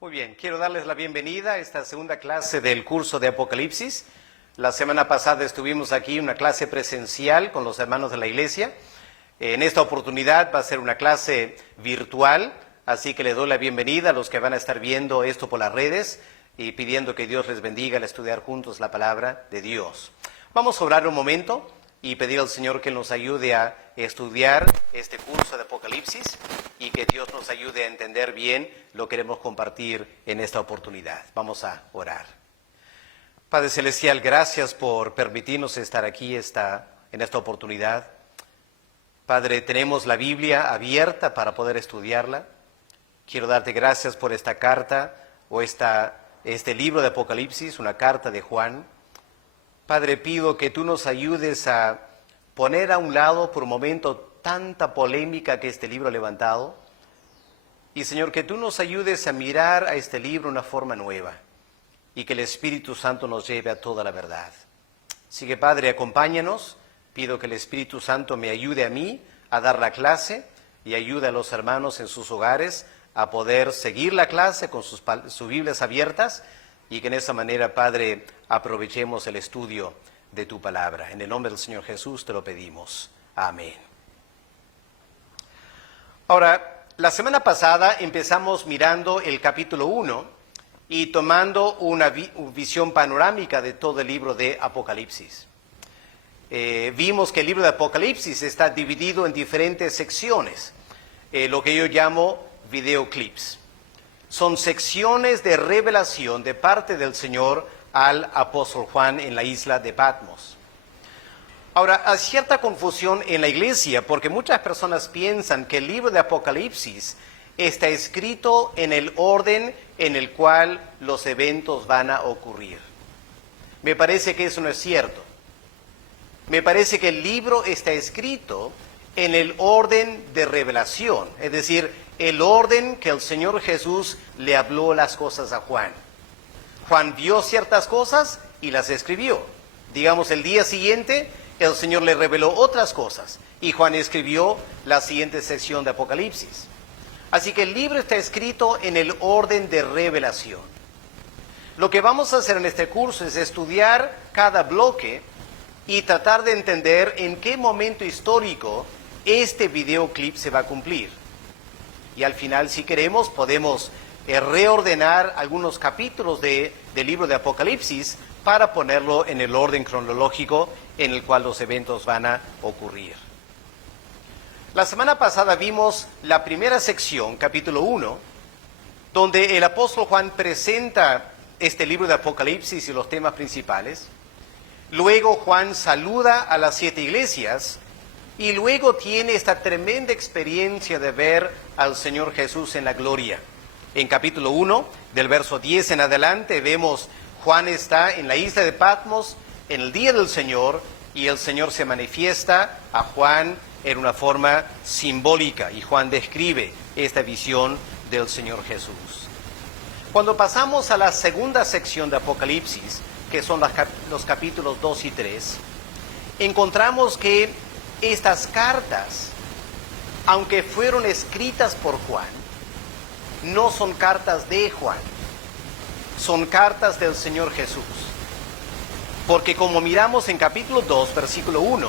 Muy bien, quiero darles la bienvenida a esta segunda clase del curso de Apocalipsis. La semana pasada estuvimos aquí en una clase presencial con los hermanos de la iglesia. En esta oportunidad va a ser una clase virtual, así que le doy la bienvenida a los que van a estar viendo esto por las redes y pidiendo que Dios les bendiga al estudiar juntos la palabra de Dios. Vamos a orar un momento y pedir al Señor que nos ayude a estudiar este curso de Apocalipsis y que Dios nos ayude a entender bien lo que queremos compartir en esta oportunidad. Vamos a orar. Padre Celestial, gracias por permitirnos estar aquí en esta oportunidad. Padre, tenemos la Biblia abierta para poder estudiarla. Quiero darte gracias por esta carta o este libro de Apocalipsis, una carta de Juan. Padre, pido que tú nos ayudes a poner a un lado por un momento tanta polémica que este libro ha levantado. Y Señor, que tú nos ayudes a mirar a este libro de una forma nueva y que el Espíritu Santo nos lleve a toda la verdad. Así que Padre, acompáñanos. Pido que el Espíritu Santo me ayude a mí a dar la clase y ayude a los hermanos en sus hogares a poder seguir la clase con sus Biblias abiertas y que en esa manera, Padre, aprovechemos el estudio de tu palabra. En el nombre del Señor Jesús te lo pedimos. Amén. Ahora, la semana pasada empezamos mirando el capítulo 1 y tomando una visión panorámica de todo el libro de Apocalipsis. Vimos que el libro de Apocalipsis está dividido en diferentes secciones, lo que yo llamo videoclips. Son secciones de revelación de parte del Señor al apóstol Juan en la isla de Patmos. Ahora, hay cierta confusión en la iglesia porque muchas personas piensan que el libro de Apocalipsis está escrito en el orden en el cual los eventos van a ocurrir. Me parece que eso no es cierto. Me parece que el libro está escrito en el orden de revelación, es decir, el orden que el Señor Jesús le habló las cosas a Juan. Juan vio ciertas cosas y las escribió. Digamos, el día siguiente, el Señor le reveló otras cosas y Juan escribió la siguiente sección de Apocalipsis. Así que el libro está escrito en el orden de revelación. Lo que vamos a hacer en este curso es estudiar cada bloque y tratar de entender en qué momento histórico este videoclip se va a cumplir. Y al final, si queremos, podemos reordenar algunos capítulos del libro de Apocalipsis para ponerlo en el orden cronológico en el cual los eventos van a ocurrir. La semana pasada vimos la primera sección, capítulo 1, donde el apóstol Juan presenta este libro de Apocalipsis y los temas principales. Luego Juan saluda a las 7 iglesias y luego tiene esta tremenda experiencia de ver al Señor Jesús en la gloria. En capítulo 1, del verso 10 en adelante, vemos Juan está en la isla de Patmos en el día del Señor y el Señor se manifiesta a Juan en una forma simbólica y Juan describe esta visión del Señor Jesús. Cuando pasamos a la segunda sección de Apocalipsis, que son los capítulos 2 y 3, encontramos que estas cartas, aunque fueron escritas por Juan, no son cartas de Juan, son cartas del Señor Jesús. Porque como miramos en capítulo 2, versículo 1,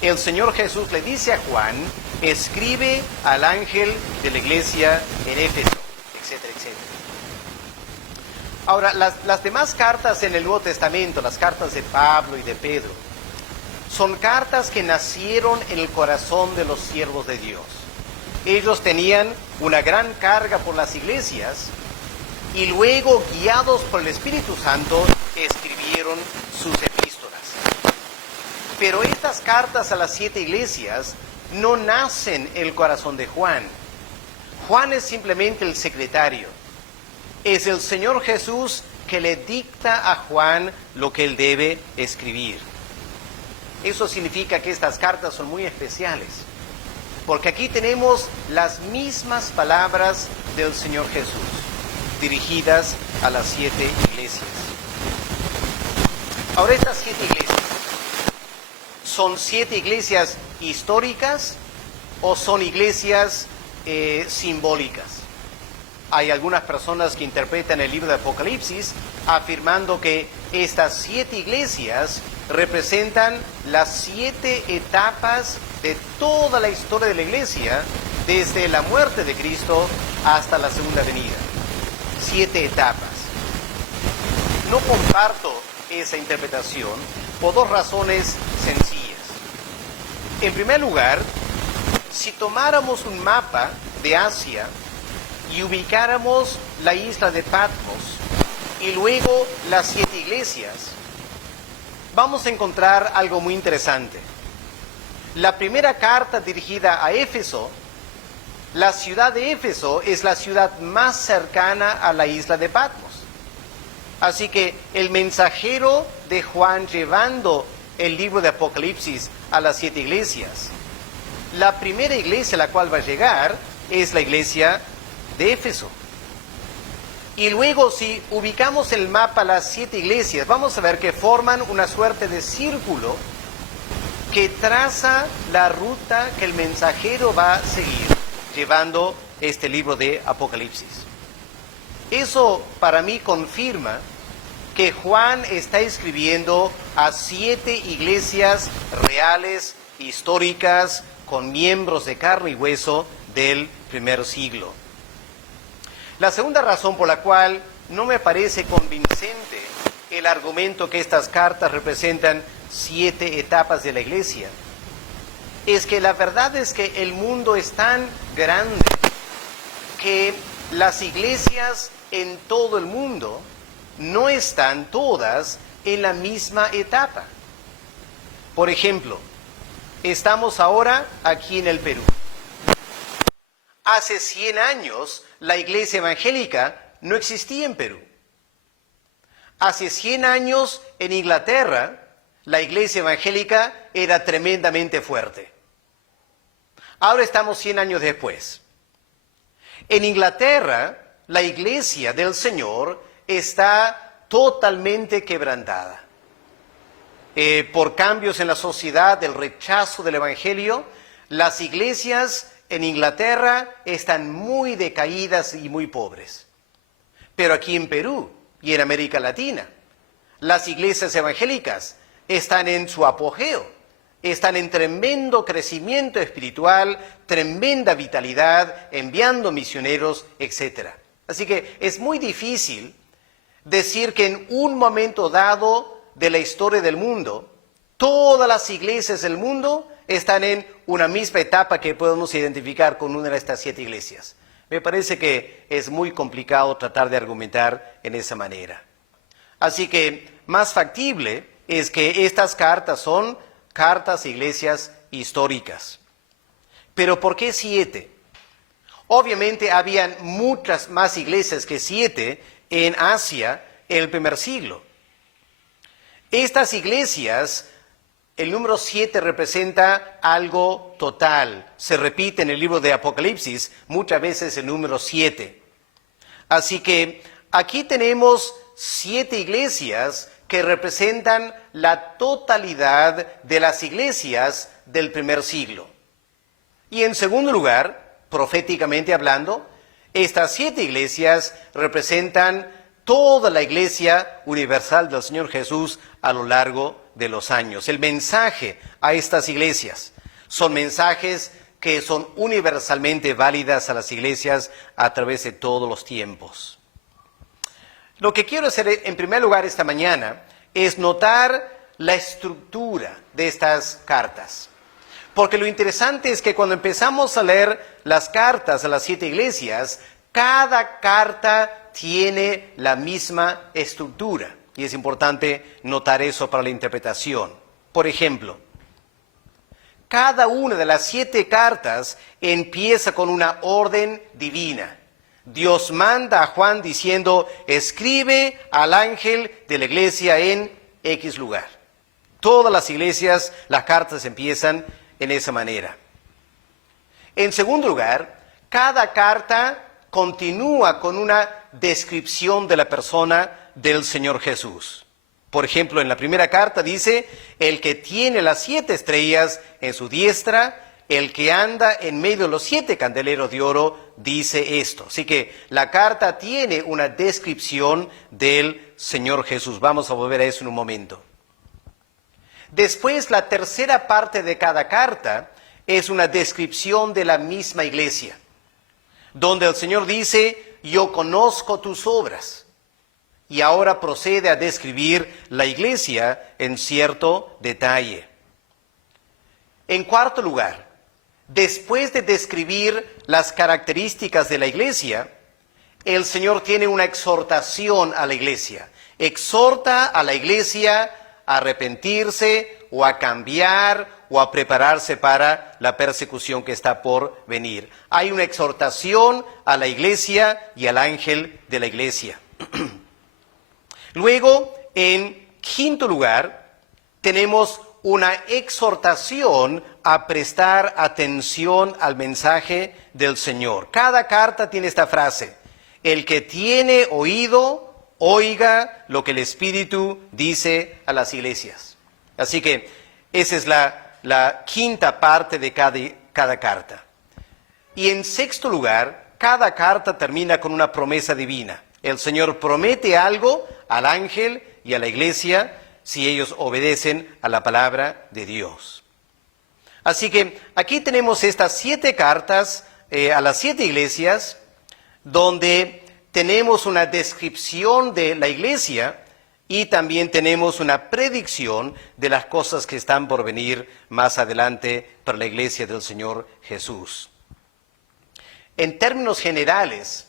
el Señor Jesús le dice a Juan, escribe al ángel de la iglesia en Éfeso, etcétera, etcétera. Ahora, las demás cartas en el Nuevo Testamento, las cartas de Pablo y de Pedro, son cartas que nacieron en el corazón de los siervos de Dios. Ellos tenían una gran carga por las iglesias y luego, guiados por el Espíritu Santo, escribieron sus epístolas. Pero estas cartas a las 7 iglesias no nacen en el corazón de Juan. Juan es simplemente el secretario. Es el Señor Jesús que le dicta a Juan lo que él debe escribir. Eso significa que estas cartas son muy especiales, porque aquí tenemos las mismas palabras del Señor Jesús, dirigidas a las 7 iglesias. Ahora, estas 7 iglesias, ¿son 7 iglesias históricas o son iglesias simbólicas? Hay algunas personas que interpretan el libro de Apocalipsis afirmando que estas 7 iglesias representan las 7 etapas de toda la historia de la iglesia, desde la muerte de Cristo hasta la segunda venida. 7 etapas. No comparto esa interpretación por 2 razones sencillas. En primer lugar, si tomáramos un mapa de Asia y ubicáramos la isla de Patmos y luego las 7 iglesias, vamos a encontrar algo muy interesante. La primera carta dirigida a Éfeso, la ciudad de Éfeso es la ciudad más cercana a la isla de Patmos. Así que el mensajero de Juan llevando el libro de Apocalipsis a las 7 iglesias, la primera iglesia a la cual va a llegar es la iglesia de Éfeso. Y luego, si ubicamos el mapa las 7 iglesias, vamos a ver que forman una suerte de círculo que traza la ruta que el mensajero va a seguir llevando este libro de Apocalipsis. Eso para mí confirma que Juan está escribiendo a 7 iglesias reales, históricas, con miembros de carne y hueso del primer siglo. La segunda razón por la cual no me parece convincente el argumento que estas cartas representan 7 etapas de la iglesia es que la verdad es que el mundo es tan grande que las iglesias en todo el mundo no están todas en la misma etapa. Por ejemplo, estamos ahora aquí en el Perú. Hace 100 años la iglesia evangélica no existía en Perú. Hace 100 años en Inglaterra la iglesia evangélica era tremendamente fuerte. Ahora estamos 100 años después. En Inglaterra la iglesia del Señor está totalmente quebrantada. Por cambios en la sociedad, el rechazo del evangelio, las iglesias en Inglaterra están muy decaídas y muy pobres. Pero aquí en Perú y en América Latina, las iglesias evangélicas están en su apogeo, están en tremendo crecimiento espiritual, tremenda vitalidad, enviando misioneros, etc. Así que es muy difícil decir que en un momento dado de la historia del mundo, todas las iglesias del mundo están en una misma etapa que podemos identificar con una de estas 7 iglesias. Me parece que es muy complicado tratar de argumentar en esa manera. Así que más factible es que estas cartas son cartas a iglesias históricas. ¿Pero por qué 7? Obviamente habían muchas más iglesias que 7 en Asia en el primer siglo. Estas iglesias, el número 7 representa algo total. Se repite en el libro de Apocalipsis muchas veces el número 7. Así que aquí tenemos 7 iglesias que representan la totalidad de las iglesias del primer siglo. Y en segundo lugar, proféticamente hablando, estas 7 iglesias representan toda la iglesia universal del Señor Jesús a lo largo de los años. El mensaje a estas iglesias son mensajes que son universalmente válidas a las iglesias a través de todos los tiempos. Lo que quiero hacer en primer lugar esta mañana es notar la estructura de estas cartas. Porque lo interesante es que cuando empezamos a leer las cartas a las 7 iglesias, cada carta tiene la misma estructura. Y es importante notar eso para la interpretación. Por ejemplo, cada una de las 7 cartas empieza con una orden divina. Dios manda a Juan diciendo, escribe al ángel de la iglesia en X lugar. Todas las iglesias, las cartas empiezan en esa manera. En segundo lugar, cada carta continúa con una descripción de la persona del Señor Jesús. Por ejemplo, en la primera carta dice, el que tiene las 7 estrellas en su diestra el que anda en medio de los 7 candeleros de oro dice esto. Así que la carta tiene una descripción del Señor Jesús. Vamos a volver a eso en un momento. Después, la tercera parte de cada carta es una descripción de la misma iglesia, donde el Señor dice, yo conozco tus obras. Y ahora procede a describir la iglesia en cierto detalle. En cuarto lugar, después de describir las características de la iglesia, el Señor tiene una exhortación a la iglesia. Exhorta a la iglesia a arrepentirse o a cambiar o a prepararse para la persecución que está por venir. Hay una exhortación a la iglesia y al ángel de la iglesia. Luego, en quinto lugar, tenemos una exhortación a prestar atención al mensaje del Señor. Cada carta tiene esta frase: el que tiene oído, oiga lo que el Espíritu dice a las iglesias. Así que esa es la quinta parte de cada carta. Y en sexto lugar, cada carta termina con una promesa divina. El Señor promete algo al ángel y a la iglesia si ellos obedecen a la palabra de Dios. Así que aquí tenemos estas 7 cartas a las 7 iglesias, donde tenemos una descripción de la iglesia y también tenemos una predicción de las cosas que están por venir más adelante para la iglesia del Señor Jesús. En términos generales,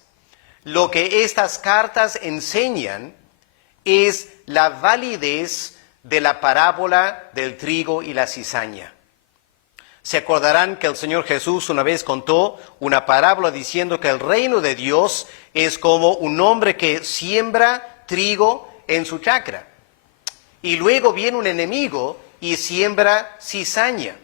lo que estas cartas enseñan es la validez de la parábola del trigo y la cizaña. Se acordarán que el Señor Jesús una vez contó una parábola diciendo que el reino de Dios es como un hombre que siembra trigo en su chacra. Y luego viene un enemigo y siembra cizaña.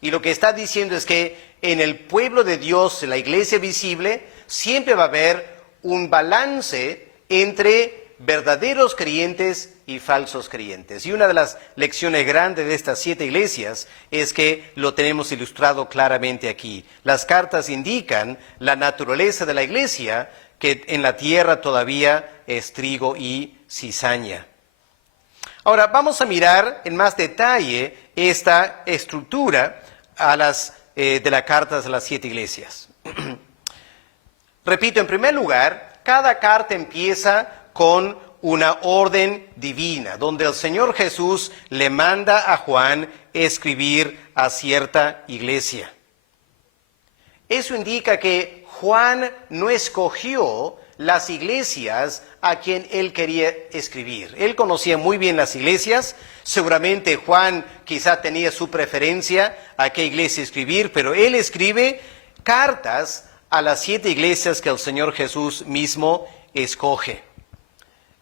Y lo que está diciendo es que en el pueblo de Dios, en la iglesia visible, siempre va a haber un balance entre verdaderos creyentes y falsos creyentes. Y una de las lecciones grandes de estas 7 iglesias es que lo tenemos ilustrado claramente aquí. Las cartas indican la naturaleza de la iglesia, que en la tierra todavía es trigo y cizaña. Ahora vamos a mirar en más detalle esta estructura de las cartas de las 7 iglesias. Repito, en primer lugar, cada carta empieza con una orden divina, donde el Señor Jesús le manda a Juan escribir a cierta iglesia. Eso indica que Juan no escogió las iglesias a quien él quería escribir. Él conocía muy bien las iglesias. Seguramente Juan quizá tenía su preferencia a qué iglesia escribir, pero él escribe cartas a las 7 iglesias que el Señor Jesús mismo escoge.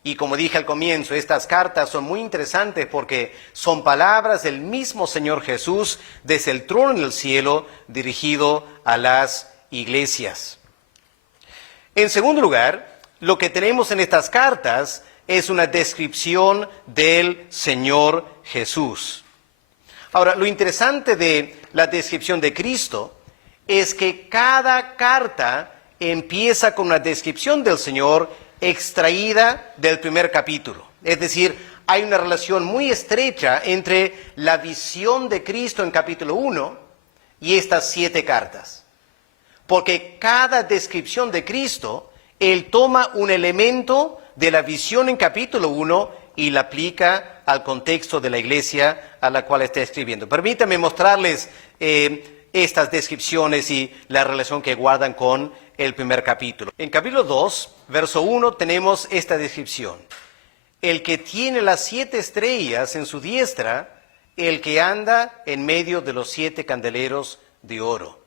Y como dije al comienzo, estas cartas son muy interesantes porque son palabras del mismo Señor Jesús desde el trono en el cielo dirigido a las iglesias. En segundo lugar, lo que tenemos en estas cartas es una descripción del Señor Jesús. Ahora, lo interesante de la descripción de Cristo es que cada carta empieza con una descripción del Señor extraída del primer capítulo. Es decir, hay una relación muy estrecha entre la visión de Cristo en capítulo 1 y estas 7 cartas. Porque cada descripción de Cristo, Él toma un elemento de la visión en capítulo 1 y la aplica al contexto de la iglesia a la cual está escribiendo. Permítanme mostrarles estas descripciones y la relación que guardan con el primer capítulo. En capítulo 2, verso 1, tenemos esta descripción. El que tiene las 7 estrellas en su diestra, el que anda en medio de los 7 candeleros de oro.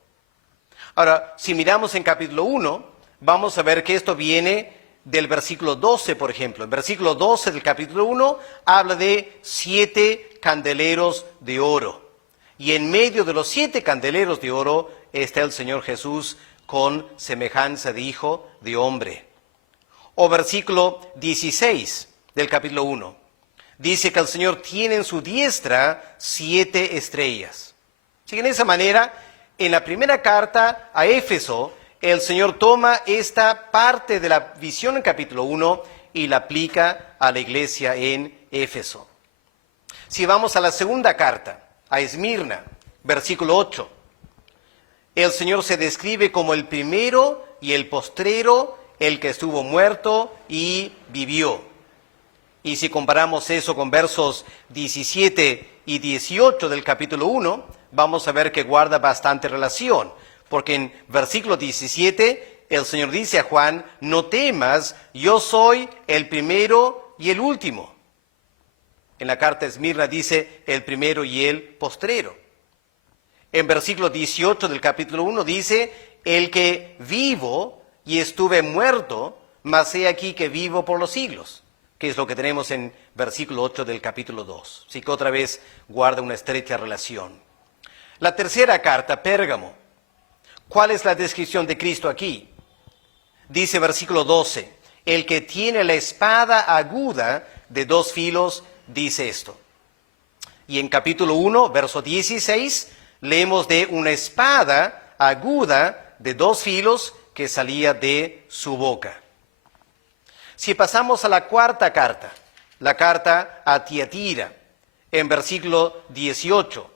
Ahora, si miramos en capítulo 1, vamos a ver que esto viene del versículo 12, por ejemplo. El versículo 12 del capítulo 1 habla de 7 candeleros de oro. Y en medio de los 7 candeleros de oro está el Señor Jesús con semejanza de hijo de hombre. O versículo 16 del capítulo 1. Dice que el Señor tiene en su diestra 7 estrellas. Así que en esa manera, en la primera carta a Éfeso, el Señor toma esta parte de la visión en capítulo 1 y la aplica a la iglesia en Éfeso. Si vamos a la segunda carta, a Esmirna, versículo 8, el Señor se describe como el primero y el postrero, el que estuvo muerto y vivió. Y si comparamos eso con versos 17 y 18 del capítulo 1, vamos a ver que guarda bastante relación, porque en versículo 17 el Señor dice a Juan, no temas, yo soy el primero y el último. En la carta de Esmirna dice el primero y el postrero. En versículo 18 del capítulo 1 dice, el que vivo y estuve muerto, mas he aquí que vivo por los siglos, que es lo que tenemos en versículo 8 del capítulo 2. Así que otra vez guarda una estrecha relación. La tercera carta, Pérgamo. ¿Cuál es la descripción de Cristo aquí? Dice versículo 12, el que tiene la espada aguda de dos filos, dice esto. Y en capítulo 1, verso 16, leemos de una espada aguda de dos filos que salía de su boca. Si pasamos a la cuarta carta, la carta a Tiatira, en versículo 18,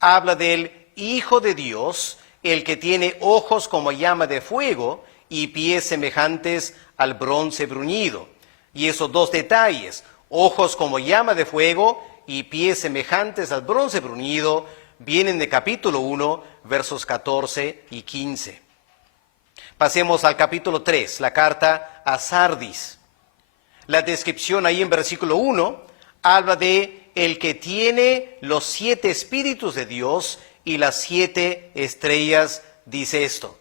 habla del Hijo de Dios, el que tiene ojos como llama de fuego y pies semejantes al bronce bruñido. Y esos dos detalles, ojos como llama de fuego y pies semejantes al bronce bruñido, vienen de capítulo 1, versos 14 y 15. Pasemos al capítulo 3, la carta a Sardis. La descripción ahí en versículo 1 habla de el que tiene los 7 espíritus de Dios y las 7 estrellas, dice esto.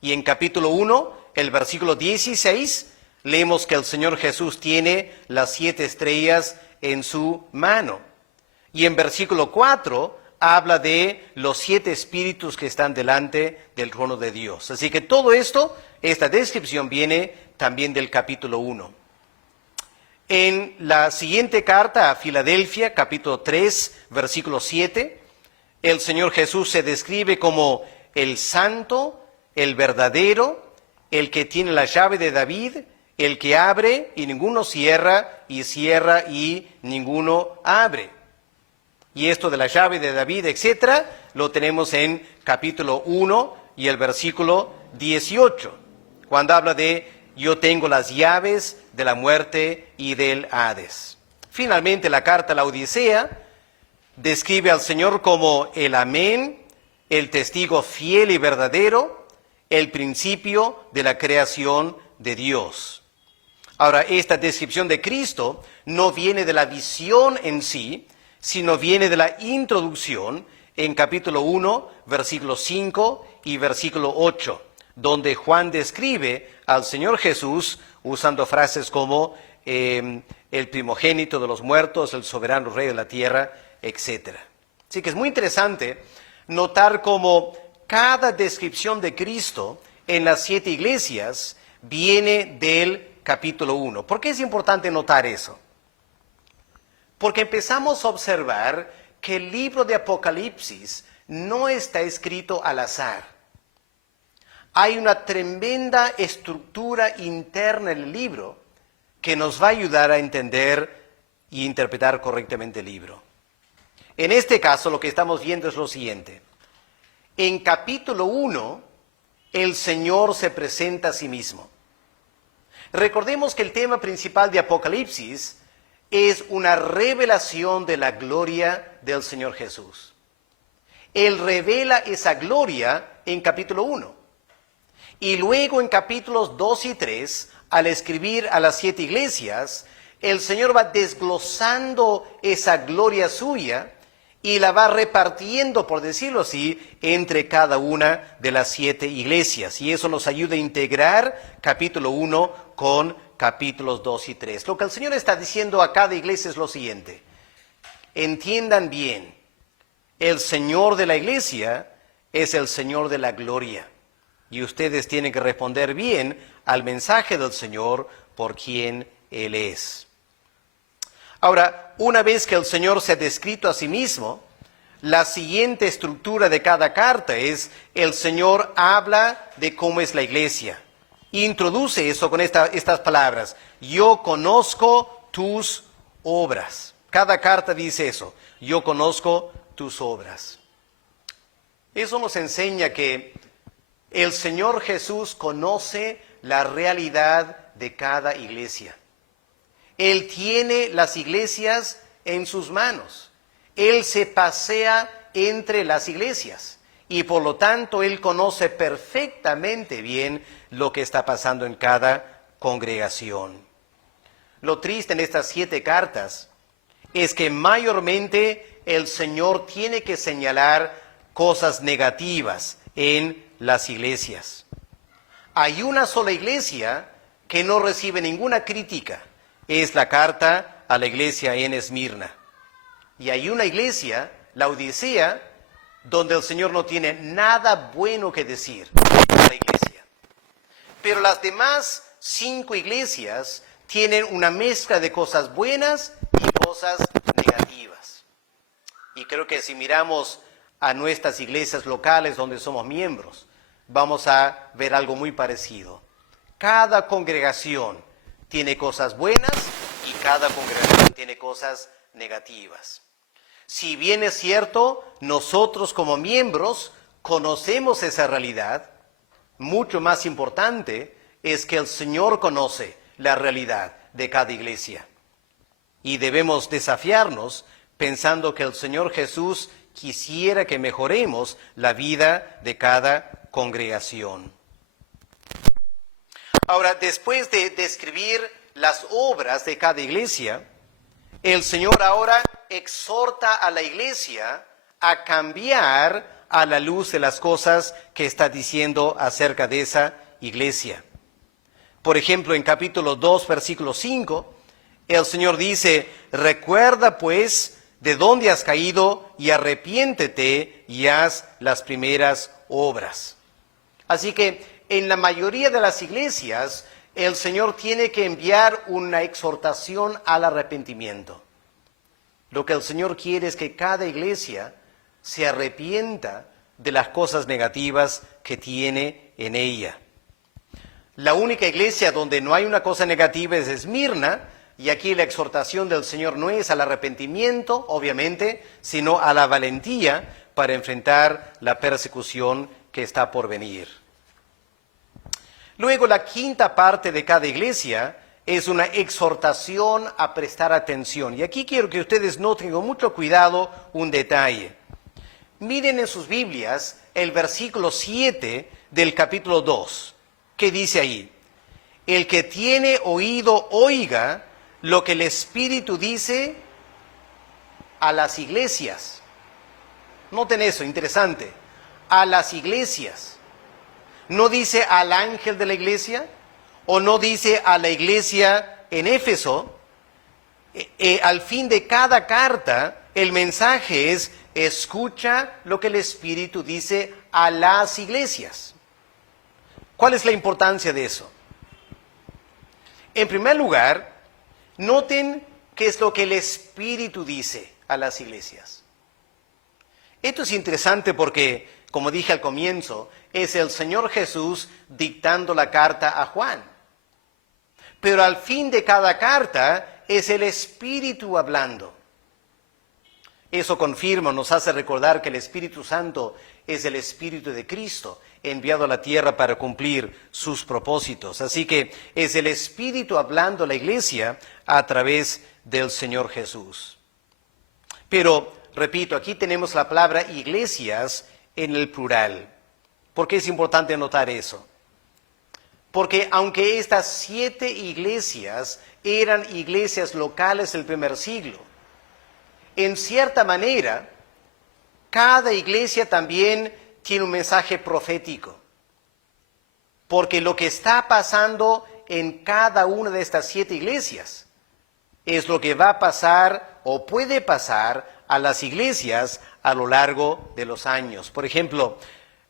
Y en capítulo 1, el versículo 16, leemos que el Señor Jesús tiene las 7 estrellas en su mano. Y en versículo 4 habla de los 7 espíritus que están delante del trono de Dios. Así que todo esto, esta descripción viene también del capítulo 1. En la siguiente carta a Filadelfia, capítulo 3, versículo 7, el Señor Jesús se describe como el santo, el verdadero, el que tiene la llave de David, el que abre y ninguno cierra, y cierra y ninguno abre. Y esto de la llave de David, etcétera, lo tenemos en capítulo 1 y el versículo 18, cuando habla de yo tengo las llaves de la muerte y del Hades. Finalmente, la carta a la Odisea describe al Señor como el Amén, el testigo fiel y verdadero, el principio de la creación de Dios. Ahora, esta descripción de Cristo no viene de la visión en sí, sino viene de la introducción en capítulo 1, versículo 5 y versículo 8, donde Juan describe al Señor Jesús usando frases como el primogénito de los muertos, el soberano rey de la tierra, etc. Así que es muy interesante notar cómo cada descripción de Cristo en las 7 iglesias viene del capítulo 1. ¿Por qué es importante notar eso? Porque empezamos a observar que el libro de Apocalipsis no está escrito al azar. Hay una tremenda estructura interna en el libro que nos va a ayudar a entender y interpretar correctamente el libro. En este caso, lo que estamos viendo es lo siguiente. En capítulo 1, el Señor se presenta a sí mismo. Recordemos que el tema principal de Apocalipsis es una revelación de la gloria del Señor Jesús. Él revela esa gloria en capítulo 1. Y luego en capítulos 2 y 3, al escribir a las 7 iglesias, el Señor va desglosando esa gloria suya y la va repartiendo, por decirlo así, entre cada una de las 7 iglesias. Y eso nos ayuda a integrar capítulo 1 con capítulos 2 y 3. Lo que el Señor está diciendo a cada iglesia es lo siguiente. Entiendan bien, el Señor de la iglesia es el Señor de la gloria. Y ustedes tienen que responder bien al mensaje del Señor por quien Él es. Ahora, una vez que el Señor se ha descrito a sí mismo, la siguiente estructura de cada carta es: el Señor habla de cómo es la iglesia. Introduce eso con estas palabras: yo conozco tus obras. Cada carta dice eso: yo conozco tus obras. Eso nos enseña que el Señor Jesús conoce la realidad de cada iglesia. Él tiene las iglesias en sus manos. Él se pasea entre las iglesias y por lo tanto Él conoce perfectamente bien lo que está pasando en cada congregación. Lo triste en estas 7 cartas es que mayormente el Señor tiene que señalar cosas negativas en las iglesias. Hay una sola iglesia que no recibe ninguna crítica. Es la carta a la iglesia en Esmirna. Y hay una iglesia, la Odisea, donde el Señor no tiene nada bueno que decir de la iglesia. Pero las demás 5 iglesias tienen una mezcla de cosas buenas y cosas negativas. Y creo que si miramos a nuestras iglesias locales donde somos miembros, vamos a ver algo muy parecido. Cada congregación tiene cosas buenas y cada congregación tiene cosas negativas. Si bien es cierto, nosotros como miembros conocemos esa realidad, mucho más importante es que el Señor conoce la realidad de cada iglesia. Y debemos desafiarnos pensando que el Señor Jesús quisiera que mejoremos la vida de cada congregación. Ahora, después de describir las obras de cada iglesia, el Señor ahora exhorta a la iglesia a cambiar a la luz de las cosas que está diciendo acerca de esa iglesia. Por ejemplo, en capítulo 2, versículo 5, el Señor dice: recuerda pues de dónde has caído y arrepiéntete y haz las primeras obras. Así que en la mayoría de las iglesias, el Señor tiene que enviar una exhortación al arrepentimiento. Lo que el Señor quiere es que cada iglesia se arrepienta de las cosas negativas que tiene en ella. La única iglesia donde no hay una cosa negativa es Esmirna, y aquí la exhortación del Señor no es al arrepentimiento, obviamente, sino a la valentía para enfrentar la persecución que está por venir. Luego, la quinta parte de cada iglesia es una exhortación a prestar atención. Y aquí quiero que ustedes noten con mucho cuidado un detalle. Miren en sus Biblias el versículo 7 del capítulo 2. ¿Qué dice ahí? El que tiene oído, oiga lo que el Espíritu dice a las iglesias. Noten eso, interesante. A las iglesias. No dice al ángel de la iglesia, o no dice a la iglesia en Éfeso. Al fin de cada carta, el mensaje es: escucha lo que el Espíritu dice a las iglesias. ¿Cuál es la importancia de eso? En primer lugar, noten qué es lo que el Espíritu dice a las iglesias. Esto es interesante porque, como dije al comienzo, es el Señor Jesús dictando la carta a Juan. Pero al fin de cada carta es el Espíritu hablando. Eso confirma, nos hace recordar que el Espíritu Santo es el Espíritu de Cristo, enviado a la tierra para cumplir sus propósitos. Así que es el Espíritu hablando a la iglesia a través del Señor Jesús. Pero, repito, aquí tenemos la palabra iglesias en el plural. ¿Por qué es importante notar eso? Porque aunque estas 7 iglesias eran iglesias locales del primer siglo, en cierta manera, cada iglesia también tiene un mensaje profético. Porque lo que está pasando en cada una de estas 7 iglesias es lo que va a pasar o puede pasar a las iglesias a lo largo de los años. Por ejemplo,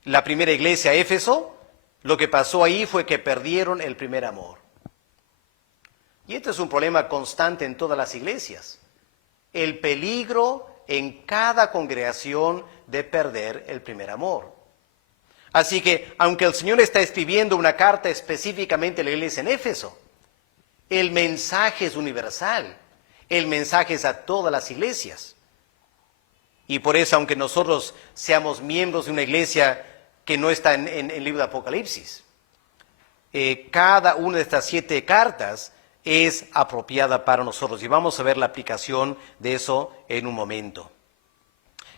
la primera iglesia, Éfeso, lo que pasó ahí fue que perdieron el primer amor. Y este es un problema constante en todas las iglesias. El peligro en cada congregación de perder el primer amor. Así que, aunque el Señor está escribiendo una carta específicamente a la iglesia en Éfeso, el mensaje es universal, el mensaje es a todas las iglesias. Y por eso, aunque nosotros seamos miembros de una iglesia que no está en el libro de Apocalipsis, cada una de estas 7 cartas es apropiada para nosotros. Y vamos a ver la aplicación de eso en un momento.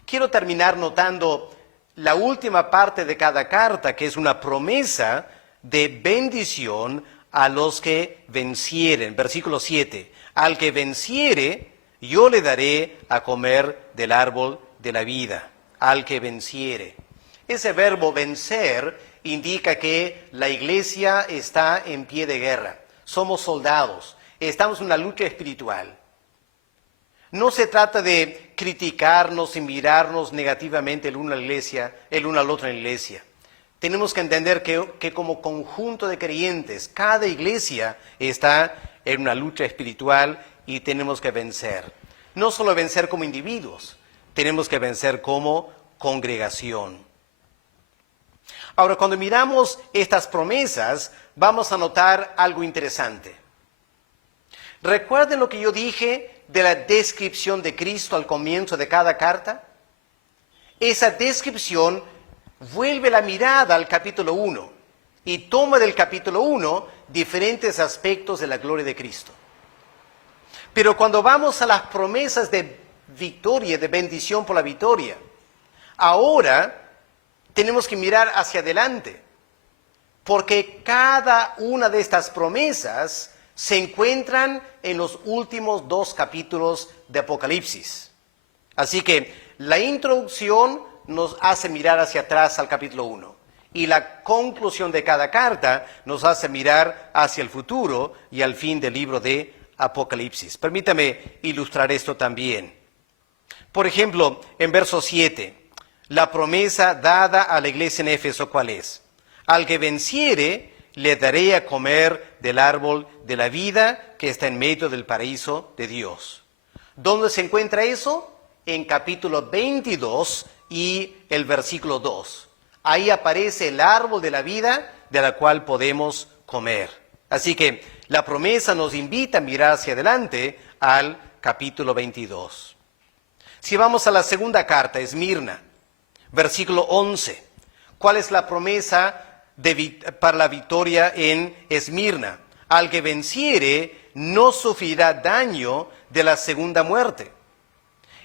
Quiero terminar notando la última parte de cada carta, que es una promesa de bendición a los que vencieren. Versículo 7. Al que venciere, yo le daré a comer del árbol de la vida. Al que venciere. Ese verbo vencer indica que la iglesia está en pie de guerra. Somos soldados. Estamos en una lucha espiritual. No se trata de criticarnos y mirarnos negativamente el uno a la iglesia, el uno al otro en la iglesia. Tenemos que entender que como conjunto de creyentes, cada iglesia está en una lucha espiritual y tenemos que vencer. No solo vencer como individuos, tenemos que vencer como congregación. Ahora, cuando miramos estas promesas, vamos a notar algo interesante. ¿Recuerden lo que yo dije de la descripción de Cristo al comienzo de cada carta? Esa descripción vuelve la mirada al capítulo 1 y toma del capítulo 1 diferentes aspectos de la gloria de Cristo. Pero cuando vamos a las promesas de victoria, de bendición por la victoria, ahora tenemos que mirar hacia adelante, porque cada una de estas promesas se encuentran en los últimos 2 capítulos de Apocalipsis. Así que la introducción nos hace mirar hacia atrás al capítulo 1 y la conclusión de cada carta nos hace mirar hacia el futuro y al fin del libro de Apocalipsis. Permítame ilustrar esto también. Por ejemplo, en verso 7, la promesa dada a la iglesia en Éfeso, ¿cuál es? Al que venciere, le daré a comer del árbol de la vida que está en medio del paraíso de Dios. ¿Dónde se encuentra eso? En capítulo 22 y el versículo 2. Ahí aparece el árbol de la vida de la cual podemos comer. Así que la promesa nos invita a mirar hacia adelante al capítulo 22. Si vamos a la segunda carta, Esmirna, versículo 11. ¿Cuál es la promesa para la victoria en Esmirna? Al que venciere no sufrirá daño de la segunda muerte.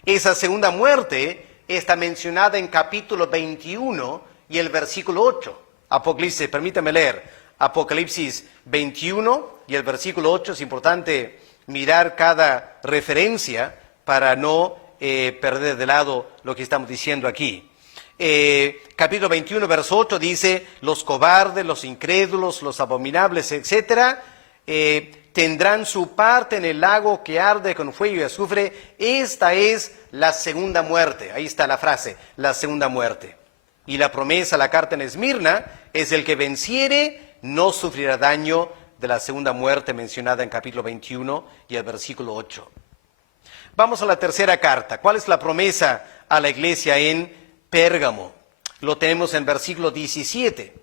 Esa segunda muerte está mencionada en capítulo 21 y el versículo 8. Apocalipsis, permítame leer. Apocalipsis 21 y el versículo 8. Es importante mirar cada referencia para no perder de lado lo que estamos diciendo aquí. Capítulo 21, verso 8 dice, los cobardes, los incrédulos, los abominables, etcétera, tendrán su parte en el lago que arde con fuego y azufre. Esta es la segunda muerte. Ahí está la frase, la segunda muerte. Y la promesa, la carta en Esmirna, es el que venciere no sufrirá daño de la segunda muerte mencionada en capítulo 21 y el versículo 8. Vamos a la tercera carta. ¿Cuál es la promesa a la iglesia en Pérgamo? Lo tenemos en versículo 17.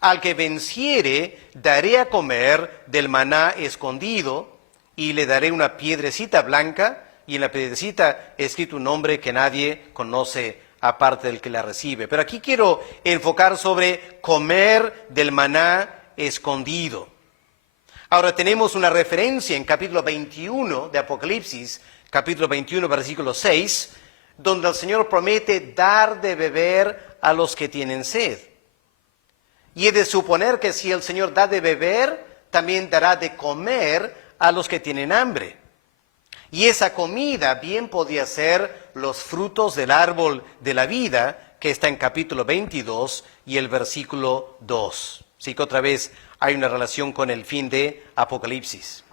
Al que venciere, daré a comer del maná escondido, y le daré una piedrecita blanca, y en la piedrecita escrito un nombre que nadie conoce aparte del que la recibe. Pero aquí quiero enfocar sobre comer del maná escondido. Ahora tenemos una referencia en capítulo 21 de Apocalipsis, capítulo 21, versículo 6, donde el Señor promete dar de beber a los que tienen sed. Y he de suponer que si el Señor da de beber, también dará de comer a los que tienen hambre. Y esa comida bien podía ser los frutos del árbol de la vida, que está en capítulo 22 y el versículo 2. Así que otra vez hay una relación con el fin de Apocalipsis.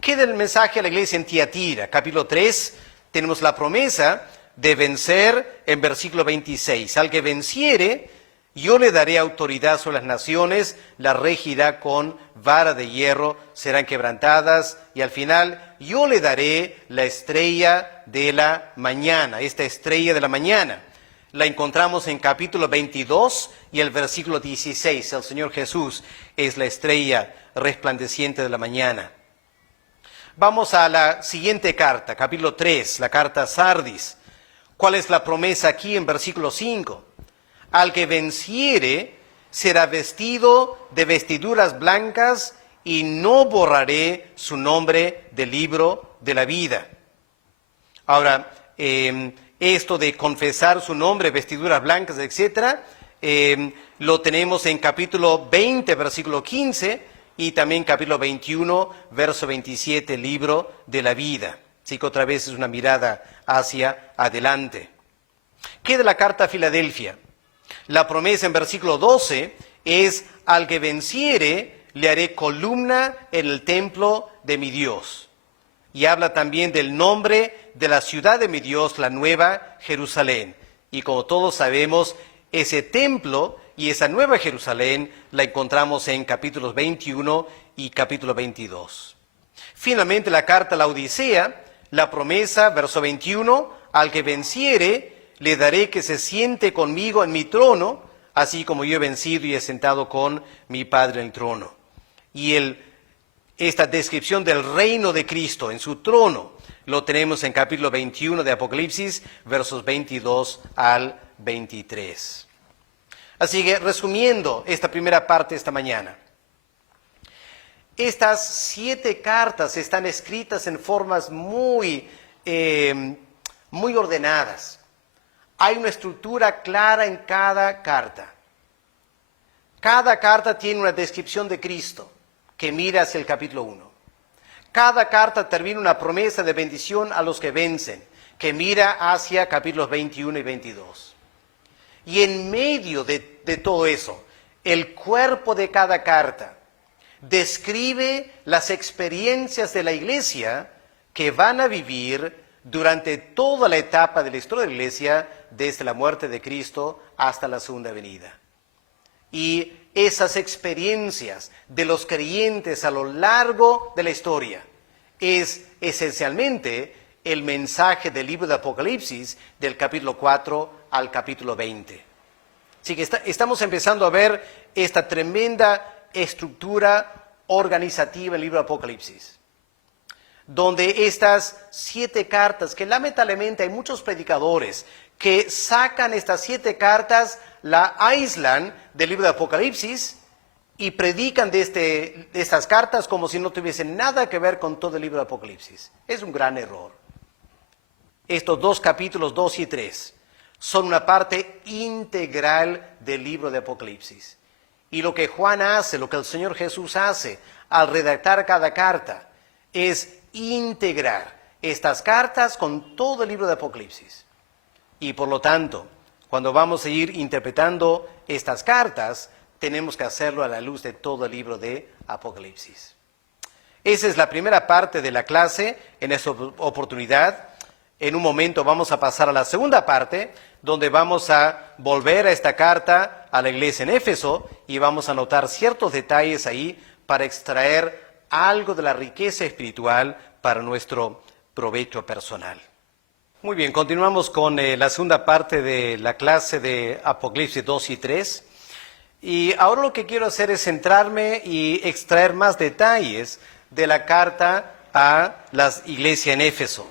Queda el mensaje a la iglesia en Tiatira. Capítulo 3, tenemos la promesa de vencer en versículo 26. Al que venciere, yo le daré autoridad sobre las naciones, la regirá con vara de hierro, serán quebrantadas, y al final yo le daré la estrella de la mañana, esta estrella de la mañana. La encontramos en capítulo 22 y el versículo 16. El Señor Jesús es la estrella resplandeciente de la mañana. Vamos a la siguiente carta, capítulo 3, la carta a Sardis. ¿Cuál es la promesa aquí en versículo 5? Al que venciere será vestido de vestiduras blancas y no borraré su nombre del libro de la vida. Ahora, esto de confesar su nombre, vestiduras blancas, etcétera, lo tenemos en capítulo 20, versículo 15, y también capítulo 21, verso 27, libro de la vida. Así que otra vez es una mirada hacia adelante. ¿Qué de la carta a Filadelfia? La promesa en versículo 12 es: al que venciere, le haré columna en el templo de mi Dios. Y habla también del nombre de la ciudad de mi Dios, la nueva Jerusalén. Y como todos sabemos, ese templo y esa nueva Jerusalén la encontramos en capítulos 21 y capítulo 22. Finalmente, la carta a la Odisea, la promesa, verso 21, al que venciere, le daré que se siente conmigo en mi trono, así como yo he vencido y he sentado con mi Padre en el trono. Y esta descripción del reino de Cristo en su trono lo tenemos en capítulo 21 de Apocalipsis, versos 22 al 23. Así que, resumiendo esta primera parte esta mañana, estas 7 cartas están escritas en formas muy ordenadas. Hay una estructura clara en cada carta. Cada carta tiene una descripción de Cristo que mira hacia el capítulo 1. Cada carta termina una promesa de bendición a los que vencen, que mira hacia capítulos 21 y 22. Y en medio de todo eso, el cuerpo de cada carta describe las experiencias de la iglesia que van a vivir durante toda la etapa de la historia de la iglesia, desde la muerte de Cristo hasta la segunda venida. Y esas experiencias de los creyentes a lo largo de la historia es esencialmente el mensaje del libro de Apocalipsis, del capítulo 4 al capítulo 20. Así que estamos empezando a ver esta tremenda estructura organizativa del libro de Apocalipsis, donde estas 7 cartas, que lamentablemente hay muchos predicadores que sacan estas 7 cartas, la aíslan del libro de Apocalipsis y predican de estas cartas como si no tuviesen nada que ver con todo el libro de Apocalipsis. Es un gran error. Estos 2 capítulos, 2 y 3, son una parte integral del libro de Apocalipsis. Y lo que Juan hace, lo que el Señor Jesús hace al redactar cada carta, es integrar estas cartas con todo el libro de Apocalipsis. Y por lo tanto, cuando vamos a ir interpretando estas cartas, tenemos que hacerlo a la luz de todo el libro de Apocalipsis. Esa es la primera parte de la clase en esta oportunidad. En un momento vamos a pasar a la segunda parte, donde vamos a volver a esta carta a la iglesia en Éfeso y vamos a notar ciertos detalles ahí para extraer algo de la riqueza espiritual para nuestro provecho personal. Muy bien, continuamos con la segunda parte de la clase de Apocalipsis 2 y 3. Y ahora lo que quiero hacer es centrarme y extraer más detalles de la carta a la iglesia en Éfeso.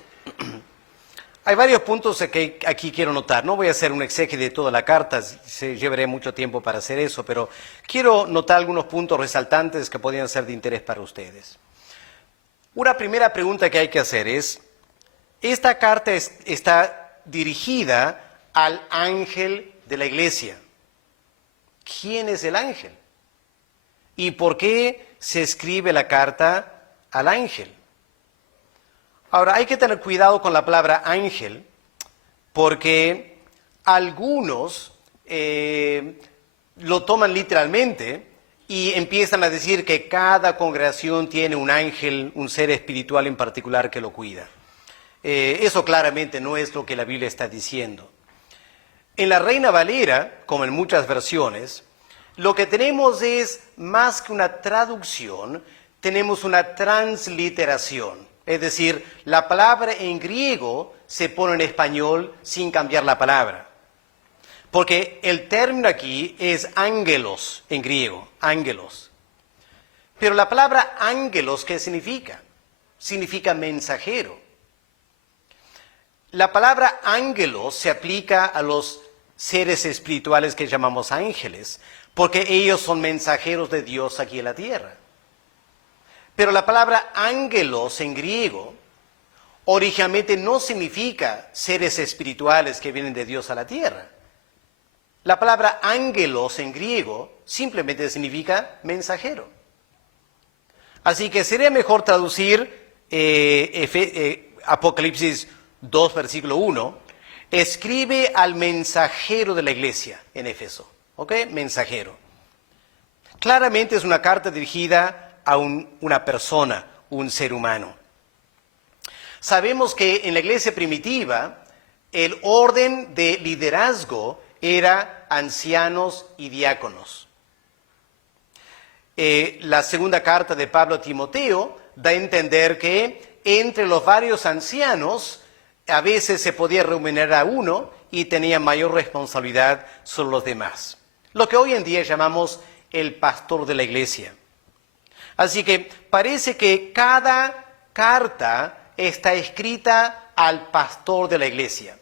Hay varios puntos que aquí quiero notar. No voy a hacer un exégesis de toda la carta, llevaré mucho tiempo para hacer eso, pero quiero notar algunos puntos resaltantes que podrían ser de interés para ustedes. Una primera pregunta que hay que hacer es, esta carta está dirigida al ángel de la iglesia. ¿Quién es el ángel? ¿Y por qué se escribe la carta al ángel? Ahora, hay que tener cuidado con la palabra ángel, porque algunos lo toman literalmente y empiezan a decir que cada congregación tiene un ángel, un ser espiritual en particular que lo cuida. Eso claramente no es lo que la Biblia está diciendo. En la Reina Valera, como en muchas versiones, lo que tenemos es más que una traducción, tenemos una transliteración. Es decir, la palabra en griego se pone en español sin cambiar la palabra. Porque el término aquí es ángelos en griego, ángelos. Pero la palabra ángelos, ¿qué significa? Significa mensajero. La palabra ángelos se aplica a los seres espirituales que llamamos ángeles, porque ellos son mensajeros de Dios aquí en la tierra. Pero la palabra ángelos en griego originalmente no significa seres espirituales que vienen de Dios a la tierra. La palabra ángelos en griego simplemente significa mensajero. Así que sería mejor traducir Apocalipsis 2, versículo 1, escribe al mensajero de la iglesia en Éfeso. ¿Ok? Mensajero. Claramente es una carta dirigida a una persona, un ser humano. Sabemos que en la iglesia primitiva el orden de liderazgo era ancianos y diáconos. La segunda carta de Pablo a Timoteo da a entender que entre los varios ancianos a veces se podía remunerar a uno y tenía mayor responsabilidad sobre los demás. Lo que hoy en día llamamos el pastor de la iglesia. Así que parece que cada carta está escrita al pastor de la iglesia,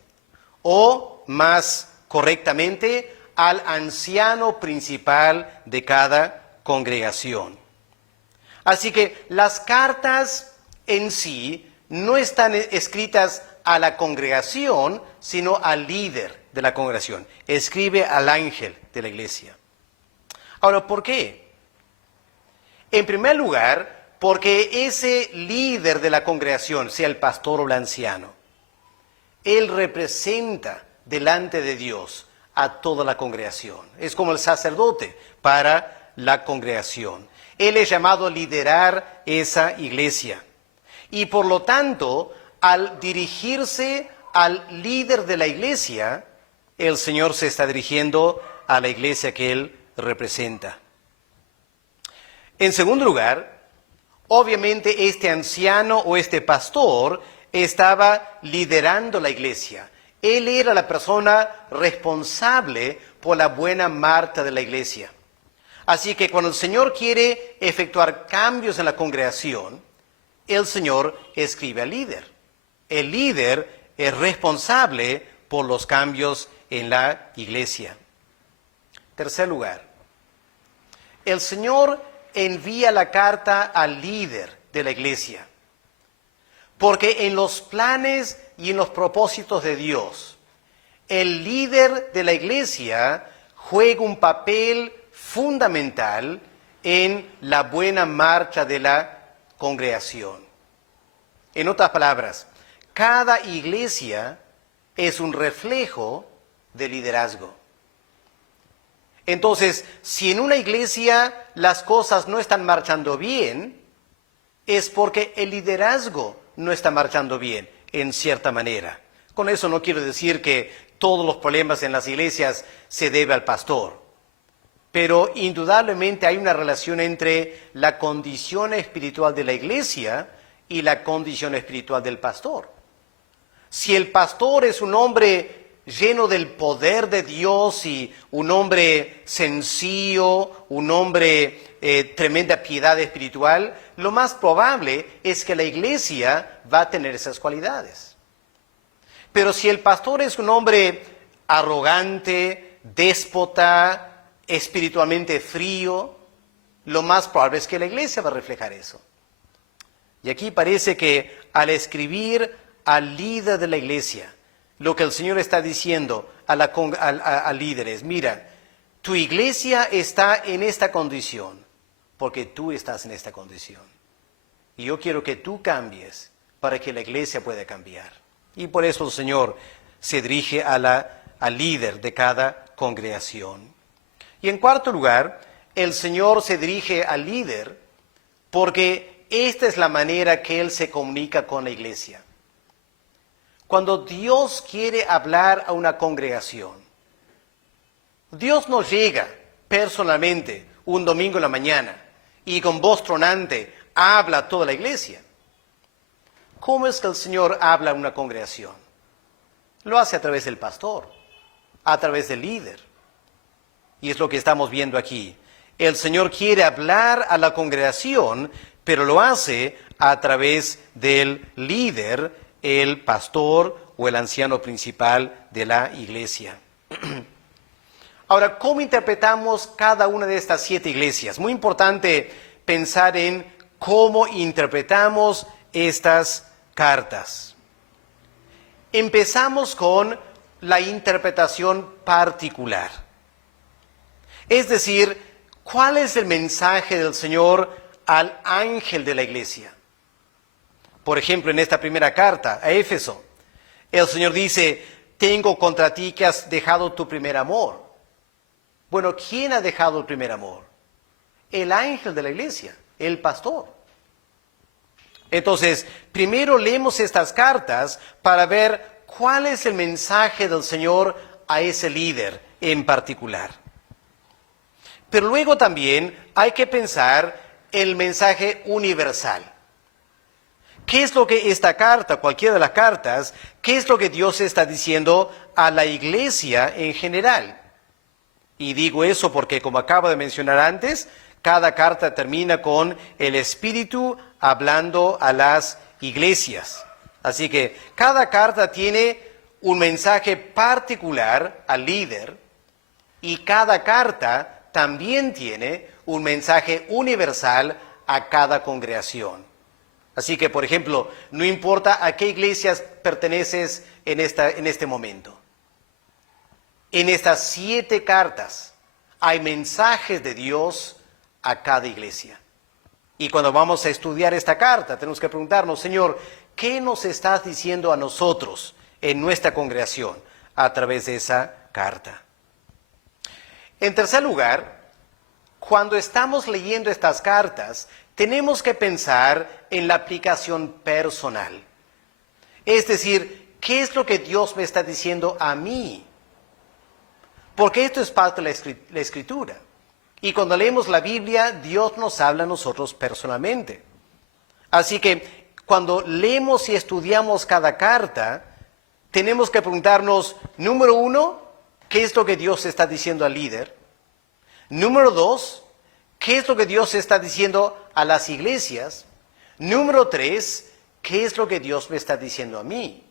o más correctamente, al anciano principal de cada congregación. Así que las cartas en sí no están escritas a la congregación, sino al líder de la congregación. Escribe al ángel de la iglesia. Ahora, ¿por qué? En primer lugar, porque ese líder de la congregación, sea el pastor o el anciano, él representa delante de Dios a toda la congregación. Es como el sacerdote para la congregación. Él es llamado a liderar esa iglesia. Y por lo tanto, al dirigirse al líder de la iglesia, el Señor se está dirigiendo a la iglesia que Él representa. En segundo lugar, obviamente este anciano o este pastor estaba liderando la iglesia. Él era la persona responsable por la buena marcha de la iglesia. Así que cuando el Señor quiere efectuar cambios en la congregación, el Señor escribe al líder. El líder es responsable por los cambios en la iglesia. Tercer lugar, el Señor envía la carta al líder de la iglesia, porque en los planes y en los propósitos de Dios, el líder de la iglesia juega un papel fundamental en la buena marcha de la congregación. En otras palabras, cada iglesia es un reflejo de liderazgo. Entonces, si en una iglesia las cosas no están marchando bien, es porque el liderazgo no está marchando bien, en cierta manera. Con eso no quiero decir que todos los problemas en las iglesias se deben al pastor. Pero indudablemente hay una relación entre la condición espiritual de la iglesia y la condición espiritual del pastor. Si el pastor es un hombre lleno del poder de Dios y un hombre sencillo, un hombre tremenda piedad espiritual, lo más probable es que la iglesia va a tener esas cualidades. Pero si el pastor es un hombre arrogante, déspota, espiritualmente frío, lo más probable es que la iglesia va a reflejar eso. Y aquí parece que al escribir al líder de la iglesia, lo que el Señor está diciendo a líderes, mira, tu iglesia está en esta condición, porque tú estás en esta condición. Y yo quiero que tú cambies para que la iglesia pueda cambiar. Y por eso el Señor se dirige al líder de cada congregación. Y en cuarto lugar, el Señor se dirige al líder porque esta es la manera que Él se comunica con la iglesia. Cuando Dios quiere hablar a una congregación, Dios no llega personalmente un domingo en la mañana y con voz tronante habla a toda la iglesia. ¿cómo es que el Señor habla a una congregación? Lo hace a través del pastor, a través del líder. Y es lo que estamos viendo aquí. El Señor quiere hablar a la congregación, pero lo hace a través del líder, el pastor o el anciano principal de la iglesia. Ahora, ¿cómo interpretamos cada una de estas 7 iglesias? Muy importante pensar en cómo interpretamos estas cartas. Empezamos con la interpretación particular. Es decir, ¿cuál es el mensaje del Señor al ángel de la iglesia? Por ejemplo, en esta primera carta a Éfeso, el Señor dice, tengo contra ti que has dejado tu primer amor. Bueno, ¿quién ha dejado el primer amor? El ángel de la iglesia, el pastor. Entonces, primero leemos estas cartas para ver cuál es el mensaje del Señor a ese líder en particular. Pero luego también hay que pensar el mensaje universal. ¿Qué es lo que esta carta, cualquiera de las cartas, qué es lo que Dios está diciendo a la iglesia en general? Y digo eso porque, como acabo de mencionar antes, cada carta termina con el Espíritu hablando a las iglesias. Así que cada carta tiene un mensaje particular al líder y cada carta también tiene un mensaje universal a cada congregación. Así que, por ejemplo, no importa a qué iglesias perteneces en este momento. En estas 7 cartas hay mensajes de Dios a cada iglesia. Y cuando vamos a estudiar esta carta, tenemos que preguntarnos, Señor, ¿qué nos estás diciendo a nosotros en nuestra congregación a través de esa carta? En tercer lugar, cuando estamos leyendo estas cartas, tenemos que pensar en la aplicación personal. Es decir, ¿qué es lo que Dios me está diciendo a mí? Porque esto es parte de la Escritura. Y cuando leemos la Biblia, Dios nos habla a nosotros personalmente. Así que cuando leemos y estudiamos cada carta, tenemos que preguntarnos, número 1, ¿qué es lo que Dios está diciendo al líder? Número 2, ¿qué es lo que Dios está diciendo a las iglesias? Número 3, ¿qué es lo que Dios me está diciendo a mí,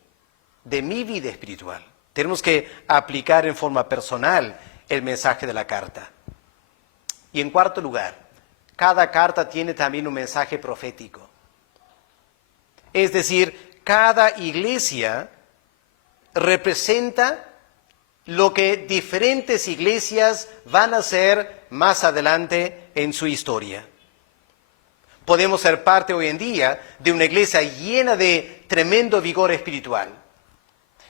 de mi vida espiritual? Tenemos que aplicar en forma personal el mensaje de la carta. Y en cuarto lugar, cada carta tiene también un mensaje profético. Es decir, cada iglesia representa lo que diferentes iglesias van a hacer más adelante en su historia. Podemos ser parte hoy en día de una iglesia llena de tremendo vigor espiritual.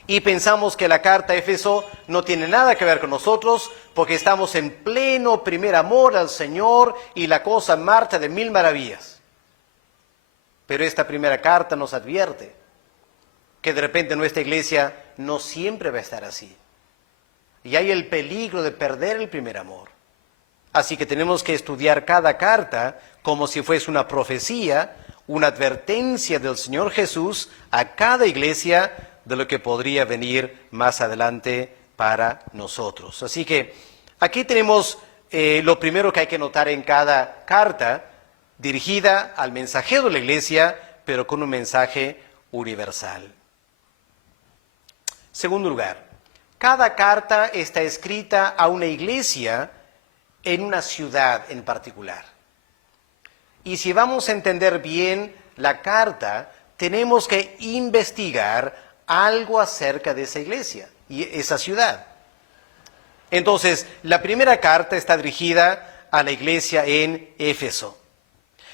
Y pensamos que la carta a Éfeso no tiene nada que ver con nosotros porque estamos en pleno primer amor al Señor y la cosa marcha de 1000 maravillas. Pero esta primera carta nos advierte que de repente nuestra iglesia no siempre va a estar así. Y hay el peligro de perder el primer amor. Así que tenemos que estudiar cada carta como si fuese una profecía, una advertencia del Señor Jesús a cada iglesia de lo que podría venir más adelante para nosotros. Así que aquí tenemos lo primero que hay que notar en cada carta, dirigida al mensajero de la iglesia, pero con un mensaje universal. Segundo lugar, cada carta está escrita a una iglesia en una ciudad en particular. Y si vamos a entender bien la carta, tenemos que investigar algo acerca de esa iglesia y esa ciudad. Entonces, la primera carta está dirigida a la iglesia en Éfeso.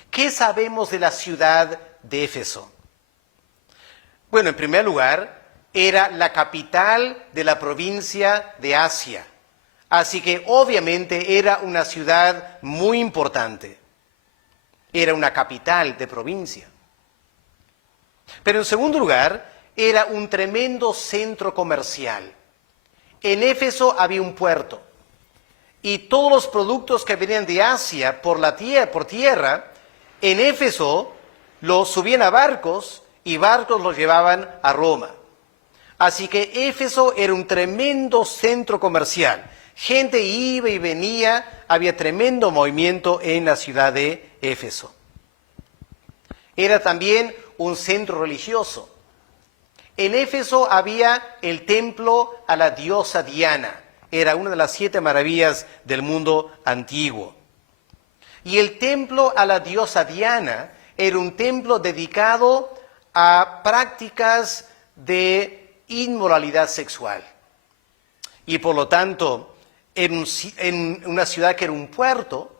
¿Qué sabemos de la ciudad de Éfeso? Bueno, en primer lugar, era la capital de la provincia de Asia. Así que obviamente era una ciudad muy importante. Era una capital de provincia. Pero en segundo lugar, era un tremendo centro comercial. En Éfeso había un puerto y todos los productos que venían de Asia por tierra, en Éfeso los subían a barcos y barcos los llevaban a Roma. Así que Éfeso era un tremendo centro comercial. Gente iba y venía, había tremendo movimiento en la ciudad de Éfeso. Era también un centro religioso. En Éfeso había el templo a la diosa Diana. Era una de las 7 maravillas del mundo antiguo. Y el templo a la diosa Diana era un templo dedicado a prácticas de inmoralidad sexual. Y por lo tanto, en una ciudad que era un puerto,